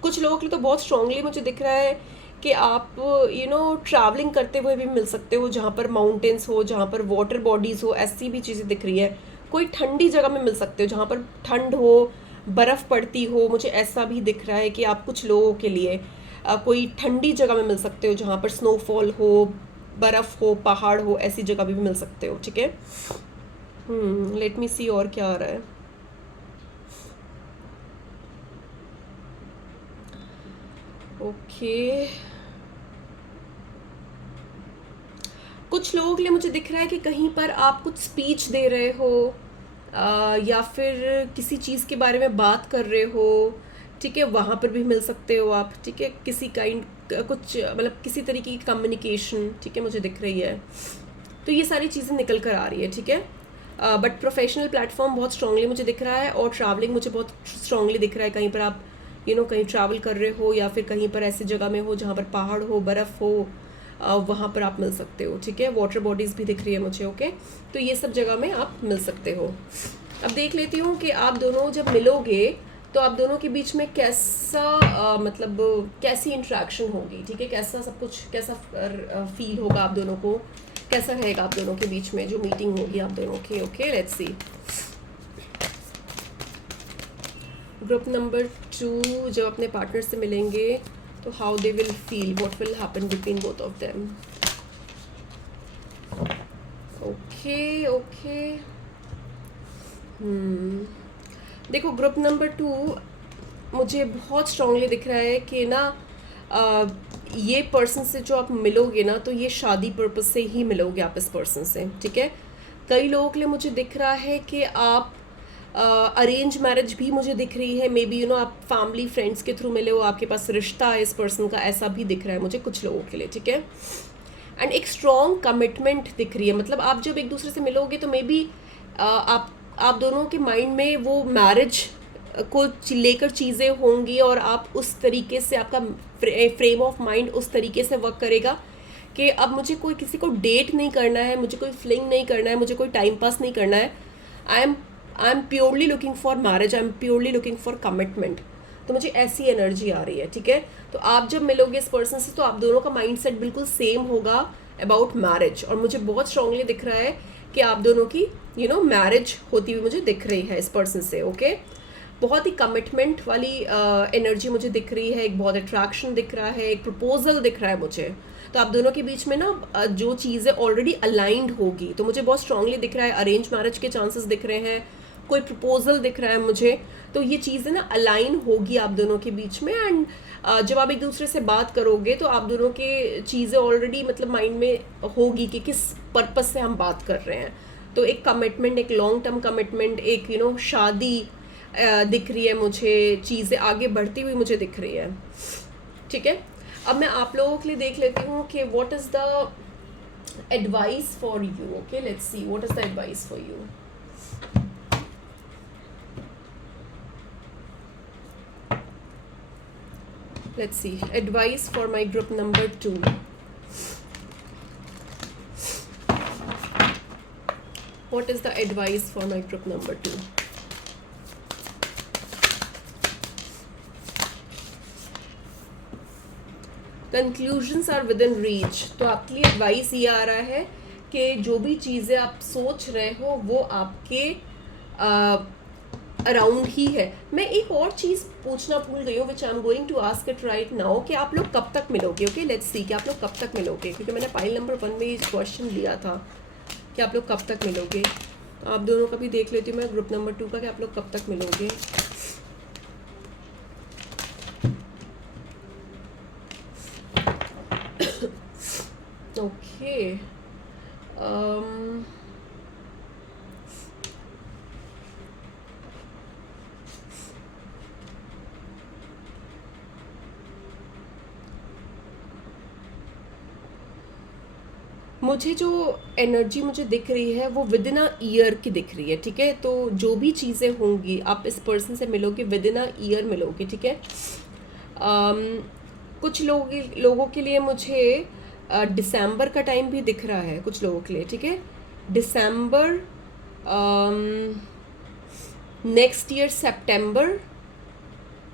कुछ लोगों के लिए तो बहुत स्ट्रांगली मुझे दिख रहा है कि आप ट्रैवलिंग करते हुए भी मिल सकते हो, जहाँ पर माउंटेन्स हो, जहाँ पर वाटर बॉडीज़ हो, ऐसी भी चीज़ें दिख रही है। कोई ठंडी जगह में मिल सकते हो, जहाँ पर ठंड हो, बर्फ़ पड़ती हो, मुझे ऐसा भी दिख रहा है कि आप कुछ लोगों के लिए कोई ठंडी जगह में मिल सकते हो, जहाँ पर स्नोफॉल हो, बर्फ़ हो, पहाड़ हो, ऐसी जगह भी मिल सकते हो, ठीक है? लेट मी सी और क्या आ रहा है। ओके, कुछ लोगों के लिए मुझे दिख रहा है कि कहीं पर आप कुछ स्पीच दे रहे हो, या फिर किसी चीज़ के बारे में बात कर रहे हो, ठीक है? वहाँ पर भी मिल सकते हो आप, ठीक है? किसी काइंड कुछ मतलब किसी तरीके की कम्युनिकेशन, ठीक है, मुझे दिख रही है। तो ये सारी चीज़ें निकल कर आ रही है, ठीक है? बट प्रोफेशनल प्लेटफॉर्म बहुत स्ट्रांगली मुझे दिख रहा है, और ट्रैवलिंग मुझे बहुत स्ट्रांगली दिख रहा है। कहीं पर आप कहीं ट्रैवल कर रहे हो, या फिर कहीं पर ऐसी जगह में हो जहाँ पर पहाड़ हो, बर्फ़ हो, वहाँ पर आप मिल सकते हो, ठीक है? वाटर बॉडीज़ भी दिख रही है मुझे, ओके? तो ये सब जगह में आप मिल सकते हो। अब देख लेती हूँ कि आप दोनों जब मिलोगे तो आप दोनों के बीच में कैसा मतलब कैसी इंट्रैक्शन होगी, ठीक है? कैसा सब कुछ, कैसा फील होगा आप दोनों को, कैसा रहेगा आप दोनों के बीच में जो मीटिंग होगी आप दोनों की, okay? Let's see. Group number 2 जब अपने पार्टनर से मिलेंगे तो how they will feel, what will happen between both of them. Okay okay, देखो ग्रुप नंबर 2 मुझे बहुत स्ट्रांगली दिख रहा है कि ना ये पर्सन से जो आप मिलोगे ना, तो ये शादी पर्पस से ही मिलोगे आप इस पर्सन से, ठीक है? कई लोगों के लिए मुझे दिख रहा है कि आप अरेंज मैरिज भी मुझे दिख रही है, मे बी आप फैमिली फ्रेंड्स के थ्रू मिले हो, आपके पास रिश्ता है इस पर्सन का, ऐसा भी दिख रहा है मुझे कुछ लोगों के लिए, ठीक है? एंड एक स्ट्रॉन्ग कमिटमेंट दिख रही है, मतलब आप जब एक दूसरे से मिलोगे तो मे बी आप दोनों के माइंड में वो मैरिज को लेकर चीज़ें होंगी, और आप उस तरीके से, आपका फ्रेम ऑफ माइंड उस तरीके से वर्क करेगा कि अब मुझे कोई किसी को डेट नहीं करना है, मुझे कोई फ्लिंग नहीं करना है, मुझे कोई टाइम पास नहीं करना है। I am purely looking for marriage, I am purely looking for commitment. तो मुझे ऐसी एनर्जी आ रही है, ठीक है? तो आप जब मिलोगे इस पर्सन से तो आप दोनों का माइंड सेट बिल्कुल सेम होगा अबाउट मैरिज, और मुझे बहुत स्ट्रांगली दिख रहा है कि आप दोनों की मैरिज होती हुई मुझे दिख रही है इस पर्सन से, ओके? बहुत ही कमिटमेंट वाली एनर्जी मुझे दिख रही है, एक बहुत अट्रैक्शन दिख रहा है, एक प्रपोजल दिख रहा है मुझे। तो आप दोनों के बीच में ना जो चीज़ें ऑलरेडी अलाइंड होगी, तो मुझे बहुत स्ट्रांगली दिख रहा है अरेंज मैरिज के चांसेस दिख रहे हैं, कोई प्रपोजल दिख रहा है मुझे। तो ये चीज़ें ना अलाइन होगी आप दोनों के बीच में, एंड जब आप एक दूसरे से बात करोगे तो आप दोनों के चीज़ें ऑलरेडी मतलब माइंड में होगी कि किस पर्पस से हम बात कर रहे हैं। तो एक कमिटमेंट, एक लॉन्ग टर्म कमिटमेंट, एक शादी दिख रही है मुझे, चीज़ें आगे बढ़ती हुई मुझे दिख रही है। ठीक है, अब मैं आप लोगों के लिए देख लेती हूँ कि what is the advice for you. Okay, let's see what is the advice for you. Let's see, advice for my group number 2. What is the advice for my group number 2? Conclusions are within reach. तो आपके लिए advice ये आ रहा है कि जो भी चीज़ें आप सोच रहे हो वो आपके अराउंड ही है। मैं एक और चीज़ पूछना भूल गई हूँ, which I am going to ask it right now, कि आप लोग कब तक मिलोगे। ओके, लेट्स सी कि आप लोग कब तक मिलोगे, क्योंकि मैंने पाइल नंबर 1 में ये क्वेश्चन लिया था कि आप लोग कब तक मिलोगे। आप दोनों का भी देख लेती हूँ मैं, ग्रुप नंबर 2 का, कि आप लोग कब तक मिलोगे। ओके, मुझे जो एनर्जी मुझे दिख रही है वो विद इन अ ईयर की दिख रही है। ठीक है, तो जो भी चीज़ें होंगी आप इस पर्सन से मिलोगे विद इन अ ईयर मिलोगे। ठीक है, कुछ लोगों के लिए मुझे दिसंबर का टाइम भी दिख रहा है, कुछ लोगों के लिए। ठीक है, दिसंबर, नेक्स्ट ईयर सितंबर,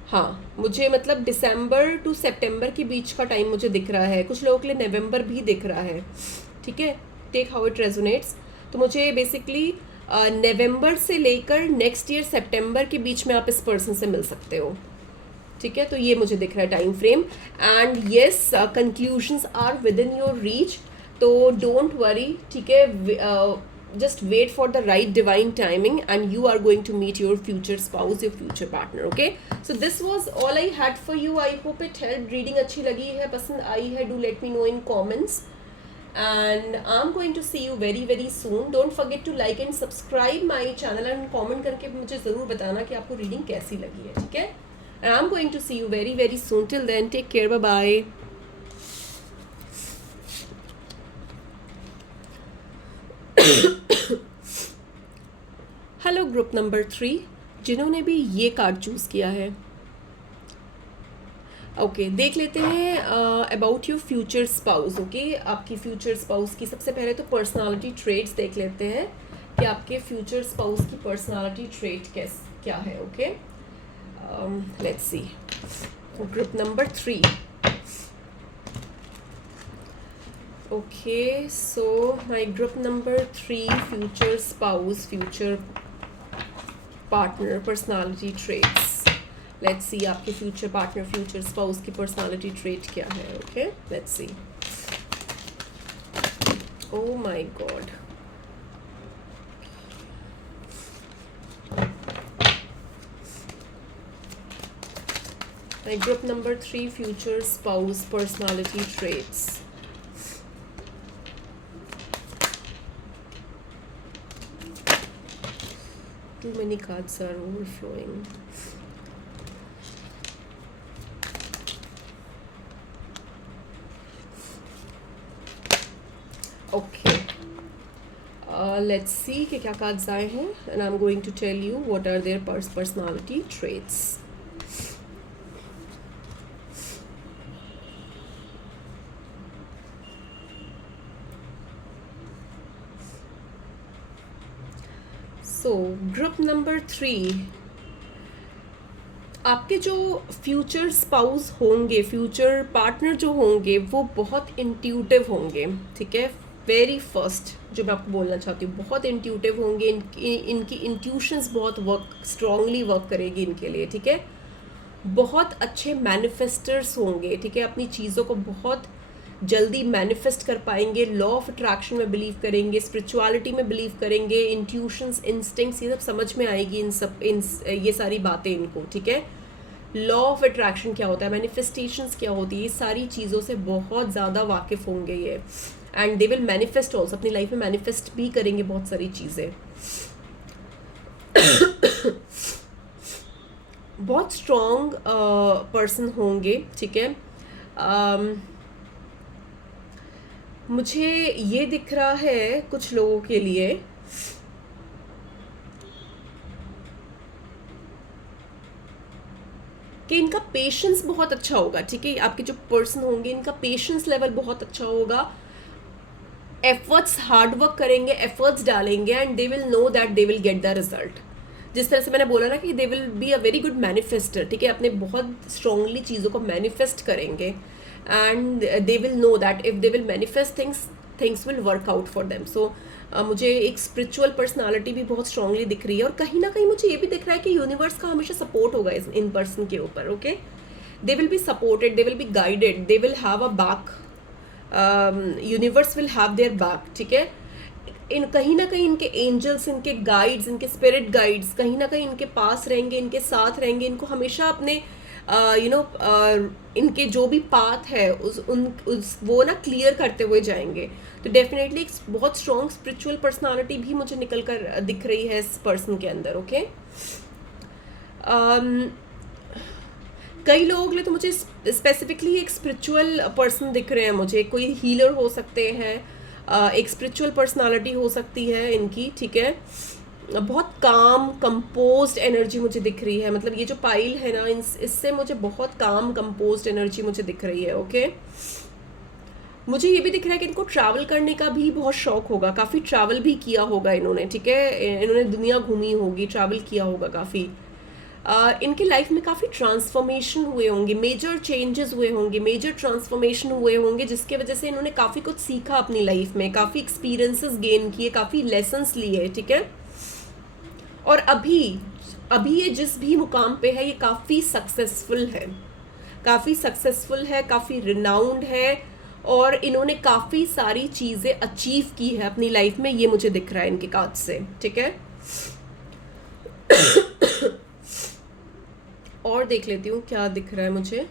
हाँ मुझे मतलब दिसंबर टू सितंबर के बीच का टाइम मुझे दिख रहा है। कुछ लोगों के लिए नवंबर भी दिख रहा है। ठीक है, टेक हाउ इट रेजोनेट्स। तो मुझे बेसिकली नवंबर से लेकर नेक्स्ट ईयर सितंबर के बीच में आप इस पर्सन से मिल सकते हो। ठीक है, तो ये मुझे दिख रहा है time frame. And yes, conclusions are within your reach, तो डोंट वरी। ठीक है, just wait for the right divine timing and you are going to meet your future spouse, your future partner. Okay, so this was all I had for you. I hope it helped. Reading अच्छी लगी है, पसंद आई है, do let me know in comments and I'm going to see you very very soon. Don't forget to like and subscribe my channel and comment करके मुझे ज़रूर बताना कि आपको reading कैसी लगी है। ठीक है, and I'm going to see you very very soon. Till then, take care, bye bye. Hello group number 3 जिन्होंने भी ये कार्ड चूज़ किया है। ओके, देख लेते हैं about your future spouse. Okay, आपकी फ्यूचर स्पाउस की सबसे पहले तो पर्सनालिटी ट्रेट्स देख लेते हैं कि आपके फ्यूचर स्पाउस की पर्सनालिटी ट्रेट क्या है। Okay, let's see group number 3। Okay, so my group number 3, future spouse, future partner, personality traits. Let's see आपके future partner, future spouse की personality trait क्या है। Okay, let's see. Oh my God. My group number 3, future spouse, personality traits. Too many cards are overflowing. Okay, let's see कि क्या cards आए हैं and I'm going to tell you what are their personality traits. So group number 3, आपके जो future spouse होंगे, future partner जो होंगे, वो बहुत इंट्यूटिव होंगे। ठीक है, वेरी फर्स्ट जो मैं आपको बोलना चाहती हूँ, बहुत इंट्यूटिव होंगे। इनकी इंट्यूशंस बहुत स्ट्रांगली वर्क करेगी इनके लिए। ठीक है, बहुत अच्छे मैनिफेस्टर्स होंगे। ठीक है, अपनी चीज़ों को बहुत जल्दी मैनिफेस्ट कर पाएंगे। लॉ ऑफ अट्रैक्शन में बिलीव करेंगे, स्पिरिचुअलिटी में बिलीव करेंगे, इंट्यूशंस, इंस्टिंक्ट्स, ये सब समझ में आएगी ये सारी बातें इनको। ठीक है, लॉ ऑफ अट्रैक्शन क्या होता है, मैनिफेस्टेशंस क्या होती है, ये सारी चीज़ों से बहुत ज़्यादा वाकिफ़ होंगे ये। And they will manifest also, अपनी लाइफ में मैनिफेस्ट भी करेंगे बहुत सारी चीज़ें। बहुत स्ट्रॉन्ग पर्सन होंगे, ठीक है। मुझे ये दिख रहा है कुछ लोगों के लिए कि इनका पेशेंस बहुत अच्छा होगा, ठीक है। आपके जो पर्सन होंगे इनका पेशेंस लेवल बहुत अच्छा होगा, एफर्ट्स, हार्ड वर्क करेंगे, एफर्ट्स डालेंगे and they will know that they will get the result. जिस तरह से मैंने बोला ना कि they will be a very good manifester, ठीक है। अपने बहुत स्ट्रांगली चीज़ों को मैनिफेस्ट करेंगे and they will know that if they will manifest things, things will work out for them. So मुझे एक स्पिरिचुअल पर्सनालिटी भी बहुत स्ट्रांगली दिख रही है, और कहीं ना कहीं मुझे ये भी दिख रहा है कि यूनिवर्स का हमेशा सपोर्ट होगा इन पर्सन के ऊपर, okay. They will be supported, they will be guided, they will have a back, universe will have their back, ठीक है। इन कहीं ना कहीं इनके एंजल्स, इनके गाइड्स, इनके स्पिरिट गाइड्स कहीं ना कहीं इनके पास रहेंगे, इनके साथ रहेंगे, इनको हमेशा अपने इनके जो भी पाथ है उस वो ना क्लियर करते हुए जाएंगे। तो डेफिनेटली एक बहुत स्ट्रॉन्ग स्पिरिचुअल पर्सनालिटी भी मुझे निकल कर दिख रही है इस पर्सन के अंदर, ओके। कई लोगों के लिए तो मुझे स्पेसिफिकली एक स्पिरिचुअल पर्सन दिख रहे हैं मुझे, कोई हीलर हो सकते हैं, एक स्पिरिचुअल पर्सनालिटी हो सकती है इनकी, ठीक है। बहुत काम कंपोज्ड एनर्जी मुझे दिख रही है, मतलब ये जो पाइल है ना इससे मुझे बहुत काम कंपोज्ड एनर्जी मुझे दिख रही है, ओके। मुझे ये भी दिख रहा है कि इनको ट्रैवल करने का भी बहुत शौक होगा, काफ़ी ट्रैवल भी किया होगा इन्होंने, ठीक है। इन्होंने दुनिया घूमी होगी, ट्रैवल किया होगा काफ़ी। इनके लाइफ में काफ़ी ट्रांसफॉर्मेशन हुए होंगे, मेजर चेंजेस हुए होंगे, मेजर ट्रांसफॉर्मेशन हुए होंगे, जिसके वजह से इन्होंने काफ़ी कुछ सीखा अपनी लाइफ में, काफ़ी एक्सपीरियंसेस गेन किए, काफ़ी लेसन्स लिए, ठीक है। और अभी ये जिस भी मुकाम पे है ये काफ़ी सक्सेसफुल है, काफ़ी सक्सेसफुल है, काफ़ी रिनाउंड है, और इन्होंने काफ़ी सारी चीज़ें अचीव की है अपनी लाइफ में, ये मुझे दिख रहा है इनके कार्ड से, ठीक है। और देख लेती हूँ क्या दिख रहा है मुझे।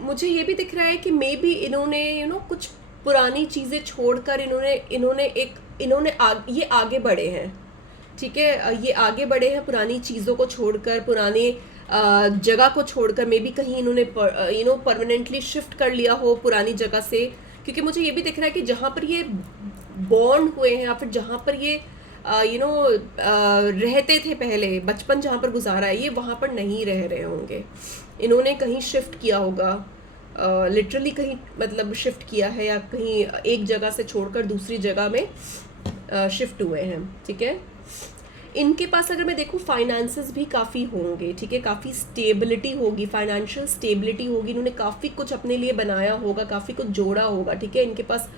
मुझे ये भी दिख रहा है कि मे बी इन्होंने कुछ पुरानी चीज़ें छोड़कर ये आगे बढ़े हैं, ठीक है। ये आगे बढ़े हैं पुरानी चीज़ों को छोड़कर, पुराने जगह को छोड़कर, मे बी कहीं इन्होंने परमानेंटली शिफ्ट कर लिया हो पुरानी जगह से, क्योंकि मुझे ये भी दिख रहा है कि जहाँ पर ये बॉर्न हुए हैं या फिर जहाँ पर ये रहते थे पहले, बचपन जहाँ पर गुजारा है, ये वहाँ पर नहीं रह रहे होंगे, इन्होंने कहीं शिफ्ट किया होगा, लिटरली कहीं मतलब शिफ्ट किया है, या कहीं एक जगह से छोड़कर दूसरी जगह में शिफ्ट हुए हैं, ठीक है। इनके पास अगर मैं देखूँ फाइनेंसेस भी काफ़ी होंगे, ठीक है, काफ़ी स्टेबिलिटी होगी, फाइनेंशियल स्टेबिलिटी होगी, इन्होंने काफ़ी कुछ अपने लिए बनाया होगा, काफ़ी कुछ जोड़ा होगा, ठीक है। इनके पास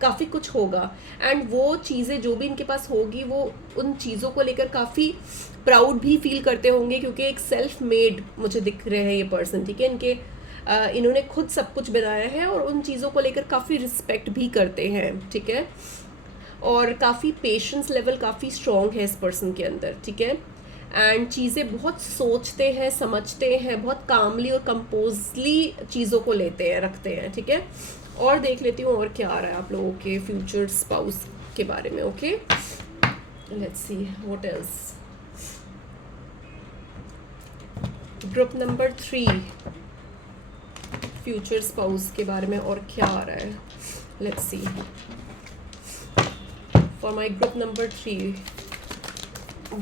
काफ़ी कुछ होगा, एंड वो चीज़ें जो भी इनके पास होगी वो उन चीज़ों को लेकर काफ़ी प्राउड भी फील करते होंगे, क्योंकि एक सेल्फ मेड मुझे दिख रहे हैं ये पर्सन, ठीक है। इन्होंने खुद सब कुछ बनाया है और उन चीज़ों को लेकर काफ़ी रिस्पेक्ट भी करते हैं, ठीक है। और काफ़ी पेशेंस लेवल काफ़ी स्ट्रॉन्ग है इस पर्सन के अंदर, ठीक है। एंड चीज़ें बहुत सोचते हैं, समझते हैं, बहुत कामली और कंपोजली चीज़ों को लेते हैं, रखते हैं, ठीक है। और देख लेती हूँ और क्या आ रहा है आप लोगों के फ्यूचर स्पाउस के बारे में, okay. Let's see what else. Group number 3 future spouse के बारे में और क्या आ रहा है, let's C. For my group number 3,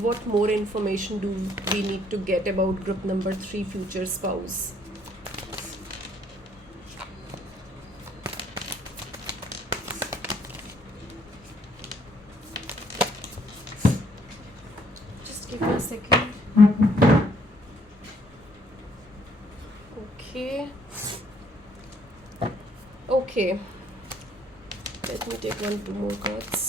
what more information do we need to get about group number 3 future spouse? Just give me a second. Okay. Let me take 1-2 more cards.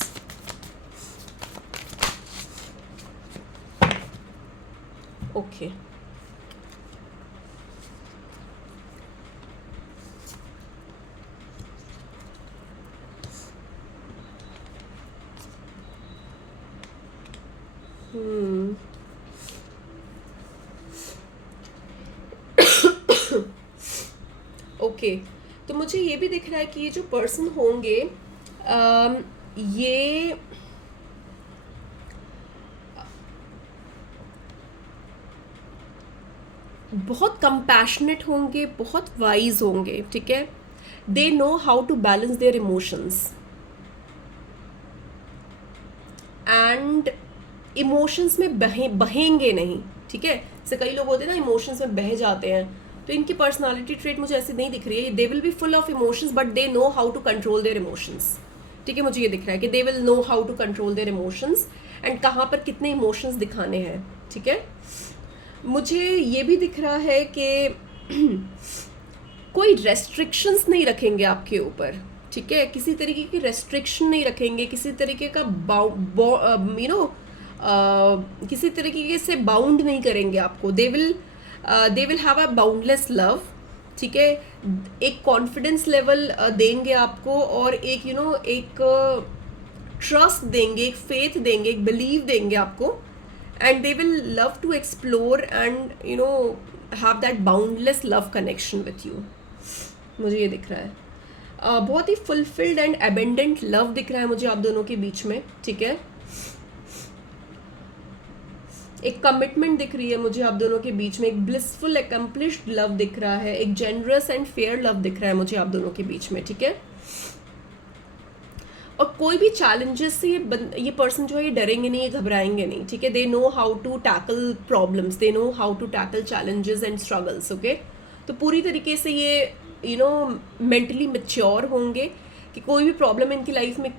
Okay. Okay, तो मुझे ये भी दिख रहा है कि ये जो पर्सन होंगे ये बहुत कंपैशनेट होंगे, बहुत वाइज होंगे, ठीक है। They know how to balance their emotions and emotions में बहेंगे नहीं, ठीक है। जैसे कई लोग होते हैं ना इमोशंस में बह जाते हैं, तो इनकी पर्सनालिटी ट्रेट मुझे ऐसी नहीं दिख रही है। They will be full of emotions but they know how to control their emotions, ठीक है। मुझे ये दिख रहा है कि they will know how to control their emotions and कहाँ पर कितने इमोशंस दिखाने हैं, ठीक है। मुझे ये भी दिख रहा है कि कोई रेस्ट्रिक्शंस नहीं रखेंगे आपके ऊपर, ठीक है। किसी तरीके की रेस्ट्रिक्शन नहीं रखेंगे, किसी तरीके का किसी तरीके से बाउंड नहीं करेंगे आपको। They will have a boundless love, ठीक है। एक कॉन्फिडेंस लेवल देंगे आपको और एक एक ट्रस्ट देंगे, एक फेथ देंगे, एक बिलीव देंगे आपको and they will love to explore and have that boundless love connection with you. मुझे ये दिख रहा है बहुत ही फुलफिल्ड एंड अबेंडेंट लव दिख रहा है मुझे आप दोनों के बीच में, ठीक है। एक कमिटमेंट दिख रही है मुझे आप दोनों के बीच में, एक ब्लिसफुल अकम्प्लिश्ड लव दिख रहा है, एक जेनरस एंड फेयर लव दिख रहा है मुझे आप दोनों के बीच में, ठीक है। और कोई भी चैलेंजेस से ये पर्सन जो है ये डरेंगे नहीं, ये घबराएंगे नहीं, ठीक है। They know how to tackle problems, they know how to tackle challenges and struggles, okay. तो पूरी तरीके से ये मेंटली मैच्योर होंगे कि कोई भी प्रॉब्लम इनकी लाइफ में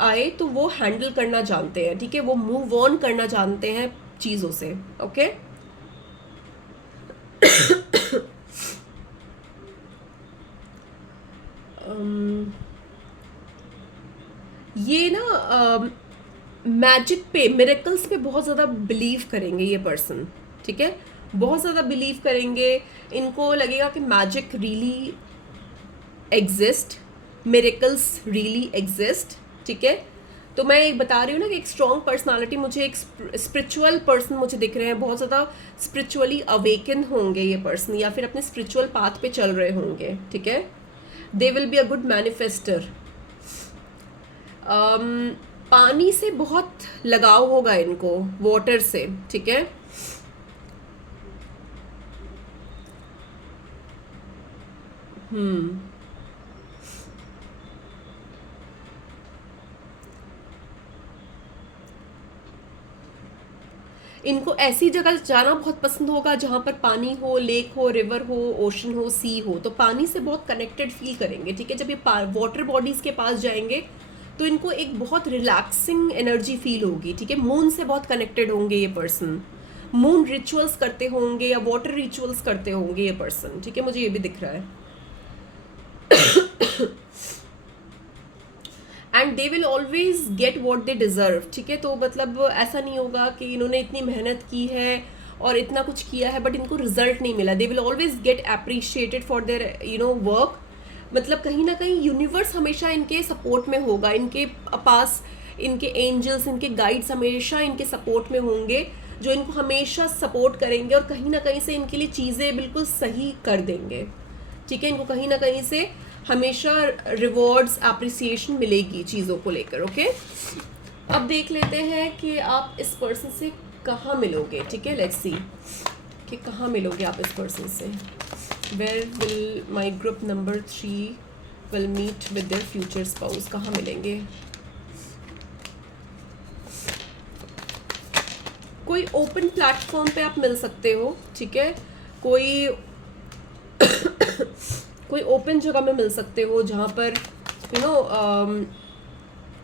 आए तो वो हैंडल करना जानते हैं, ठीक है। वो मूव ऑन करना जानते हैं चीज़ों से, ओके। ये ना मैजिक पे, मिरेकल्स पे बहुत ज़्यादा बिलीव करेंगे ये पर्सन, ठीक है। बहुत ज़्यादा बिलीव करेंगे, इनको लगेगा कि magic really exist, miracles really exist, ठीक है। तो मैं एक बता रही हूँ ना कि एक स्ट्रॉन्ग पर्सनालिटी, मुझे एक स्पिरिचुअल पर्सन मुझे दिख रहे हैं, बहुत ज़्यादा स्पिरिचुअली अवेकन होंगे ये पर्सन या फिर अपने स्पिरिचुअल पाथ पे चल रहे होंगे, ठीक है। They will be a good manifester. पानी से बहुत लगाव होगा इनको, वाटर से, ठीक है। इनको ऐसी जगह जाना बहुत पसंद होगा जहाँ पर पानी हो, लेक हो, रिवर हो, ओशन हो, सी हो। तो पानी से बहुत कनेक्टेड फील करेंगे, ठीक है। जब ये वाटर बॉडीज के पास जाएंगे तो इनको एक बहुत रिलैक्सिंग एनर्जी फील होगी, ठीक है। मून से बहुत कनेक्टेड होंगे ये पर्सन, मून रिचुअल्स करते होंगे या वाटर रिचुअल्स करते होंगे ये पर्सन, ठीक है। मुझे ये भी दिख रहा है। And they will always get what they deserve, ठीक है। तो मतलब ऐसा नहीं होगा कि इन्होंने इतनी मेहनत की है और इतना कुछ किया है बट इनको रिजल्ट नहीं मिला। They will always get appreciated for their work. मतलब कहीं ना कहीं यूनिवर्स हमेशा इनके सपोर्ट में होगा, इनके पास इनके एंजल्स, इनके गाइड्स हमेशा इनके सपोर्ट में होंगे, जो इनको हमेशा सपोर्ट करेंगे और कहीं ना कहीं से इनके लिए चीज़ें बिल्कुल सही कर देंगे, ठीक है। इनको कहीं ना कहीं से हमेशा रिवॉर्ड्स, एप्रिसिएशन मिलेगी चीज़ों को लेकर, ओके। अब देख लेते हैं कि आप इस पर्सन से कहाँ मिलोगे, ठीक है। लेट्स सी कि कहाँ मिलोगे आप इस पर्सन से। Where will my group number 3 will meet with their future spouse, कहाँ मिलेंगे। कोई ओपन प्लेटफॉर्म पे आप मिल सकते हो, ठीक है। कोई कोई ओपन जगह में मिल सकते हो जहाँ पर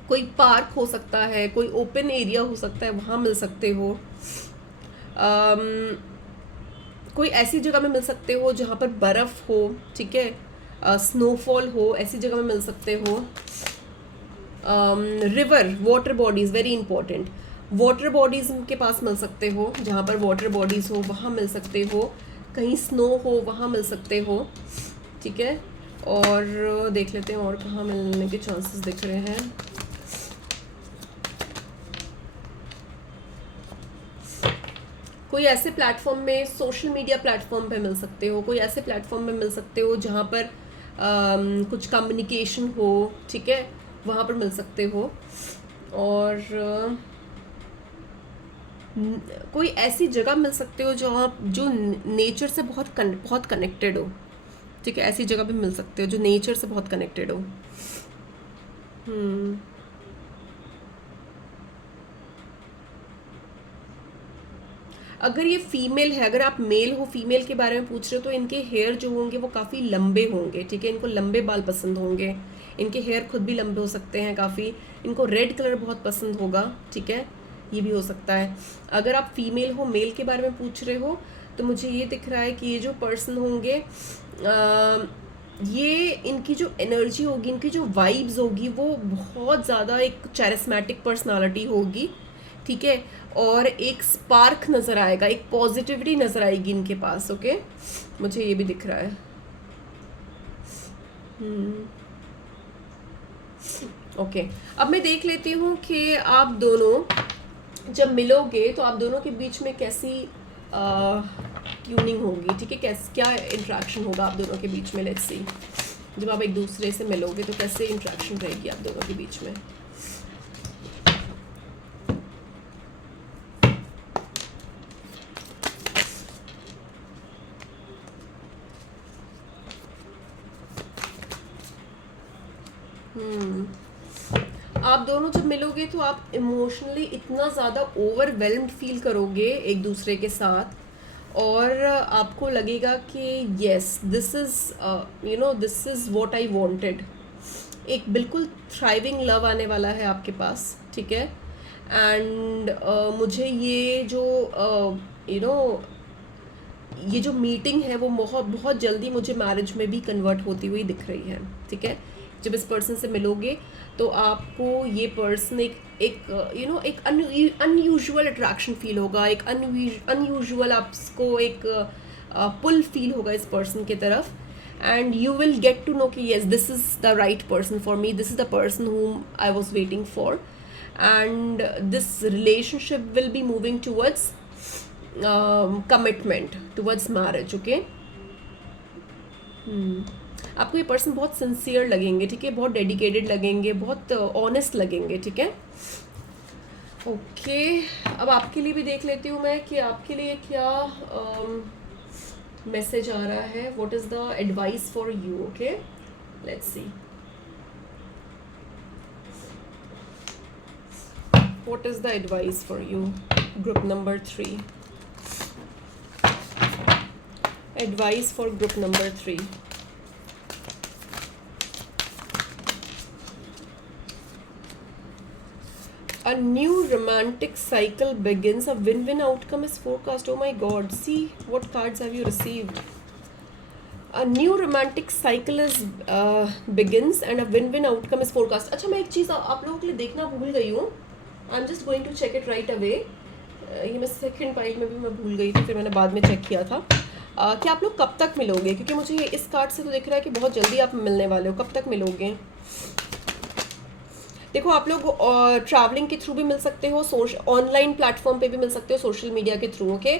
कोई पार्क हो सकता है, कोई ओपन एरिया हो सकता है, वहाँ मिल सकते हो। कोई ऐसी जगह में मिल सकते हो जहाँ पर बर्फ़ हो, ठीक है, स्नोफॉल हो, ऐसी जगह में मिल सकते हो। River, water bodies, very important, water bodies के पास मिल सकते हो, जहाँ पर वाटर बॉडीज़ हो वहाँ मिल सकते हो। कहीं स्नो हो वहाँ मिल सकते हो, ठीक है। और देख लेते हैं और कहाँ मिलने के चांसेस दिख रहे हैं। कोई ऐसे प्लेटफॉर्म में, सोशल मीडिया प्लेटफॉर्म पे मिल सकते हो, कोई ऐसे प्लेटफॉर्म में मिल सकते हो जहाँ पर कुछ कम्युनिकेशन हो, ठीक है, वहाँ पर मिल सकते हो। और कोई ऐसी जगह मिल सकते हो जो आप जो नेचर से बहुत कनेक्टेड हो, ठीक है, ऐसी जगह भी मिल सकते हो जो नेचर से बहुत कनेक्टेड हो। हम्म अगर ये फीमेल है, अगर आप मेल हो, फीमेल के बारे में पूछ रहे हो, तो इनके हेयर जो होंगे वो काफ़ी लंबे होंगे, ठीक है, इनको लंबे बाल पसंद होंगे, इनके हेयर खुद भी लंबे हो सकते हैं काफ़ी, इनको रेड कलर बहुत पसंद होगा, ठीक है, ये भी हो सकता है। अगर आप फीमेल हो, मेल के बारे में पूछ रहे हो, तो मुझे ये दिख रहा है कि ये जो पर्सन होंगे, ये इनकी जो एनर्जी होगी, इनकी जो वाइब्स होगी, वो बहुत ज़्यादा एक चैरिस्मेटिक पर्सनालिटी होगी, ठीक है, और एक स्पार्क नज़र आएगा, एक पॉजिटिविटी नज़र आएगी इनके पास, ओके, मुझे ये भी दिख रहा है। ओके, अब मैं देख लेती हूँ कि आप दोनों जब मिलोगे तो आप दोनों के बीच में कैसी ट्यूनिंग होगी, ठीक है, क्या इंट्रैक्शन होगा आप दोनों के बीच में। लेट्स सी, जब आप एक दूसरे से मिलोगे तो कैसे इंट्रैक्शन रहेगी आप दोनों के बीच में। आप दोनों जब मिलोगे तो आप इमोशनली इतना ज़्यादा ओवरवेल्म्ड फील करोगे एक दूसरे के साथ, और आपको लगेगा कि yes, this is this is what I wanted. एक बिल्कुल थ्राइविंग लव आने वाला है आपके पास, ठीक है, एंड मुझे ये जो ये जो मीटिंग है वो बहुत बहुत जल्दी मुझे मैरिज में भी कन्वर्ट होती हुई दिख रही है, ठीक है। जब इस पर्सन से मिलोगे तो आपको ये पर्सन एक अनयूजुअल अट्रैक्शन फील होगा, एक अनयूजुअल आपको एक पुल फील होगा इस पर्सन की तरफ, and you will get to know कि yes, this is the right person for me, this is the person whom I was waiting for, and this relationship will be moving towards commitment, towards marriage, okay. आपको ये person बहुत sincere लगेंगे, ठीक है, बहुत dedicated लगेंगे, बहुत honest लगेंगे, ठीक है। ओके, अब आपके लिए भी देख लेती हूँ मैं कि आपके लिए क्या मैसेज आ रहा है, what is the advice for you, okay, let's see what is the advice for you, group number 3, advice for group number 3। A new romantic cycle begins. A win-win outcome is forecast. Oh my God! See what cards have you received? A new romantic cycle is begins and a win-win outcome is forecast. अच्छा, मैं एक चीज़ आप लोगों के लिए देखना भूल गई हूँ. I'm just going to check it right away. ये मैं सेकंड पाइल में भी मैं भूल गई थी, फिर मैंने बाद में चेक किया था कि आप लोग कब तक मिलोगे, क्योंकि मुझे इस कार्ड से तो दिख रहा है कि बहुत जल्दी आप मिलने वाले हो। कब तक मिलोगे? देखो, आप लोग ट्रैवलिंग के थ्रू भी मिल सकते हो, ऑनलाइन प्लेटफॉर्म पे भी मिल सकते हो, सोशल मीडिया के थ्रू, ओके।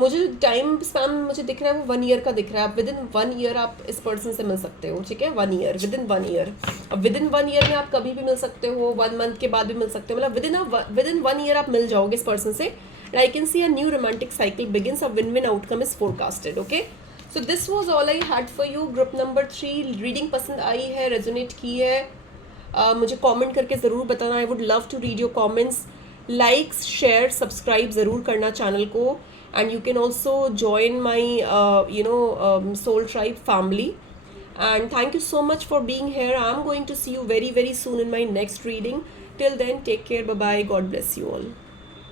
मुझे जो टाइम स्पैन मुझे दिख रहा है वो 1 ईयर का दिख रहा है। विद इन 1 ईयर आप इस पर्सन से मिल सकते हो, ठीक है, 1 ईयर, विद इन 1 ईयर। अब विद इन 1 ईयर में आप कभी भी मिल सकते हो, 1 मंथ के बाद भी मिल सकते हो, मतलब विद इन 1 ईयर आप मिल जाओगे इस पर्सन से। आई can C a new romantic cycle begins, a win-win outcome is forecasted, okay. So this was all I had for you. Group number 3 reading पसंद आई है, रेजोनेट की है, मुझे कमेंट करके ज़रूर बताना। I would love to read your comments. Likes, share, subscribe ज़रूर करना चैनल को, and you can also join my soul tribe family, and thank you so much for being here. I'm going to see you very soon in my next reading. Till then, take care, bye bye, God bless you all.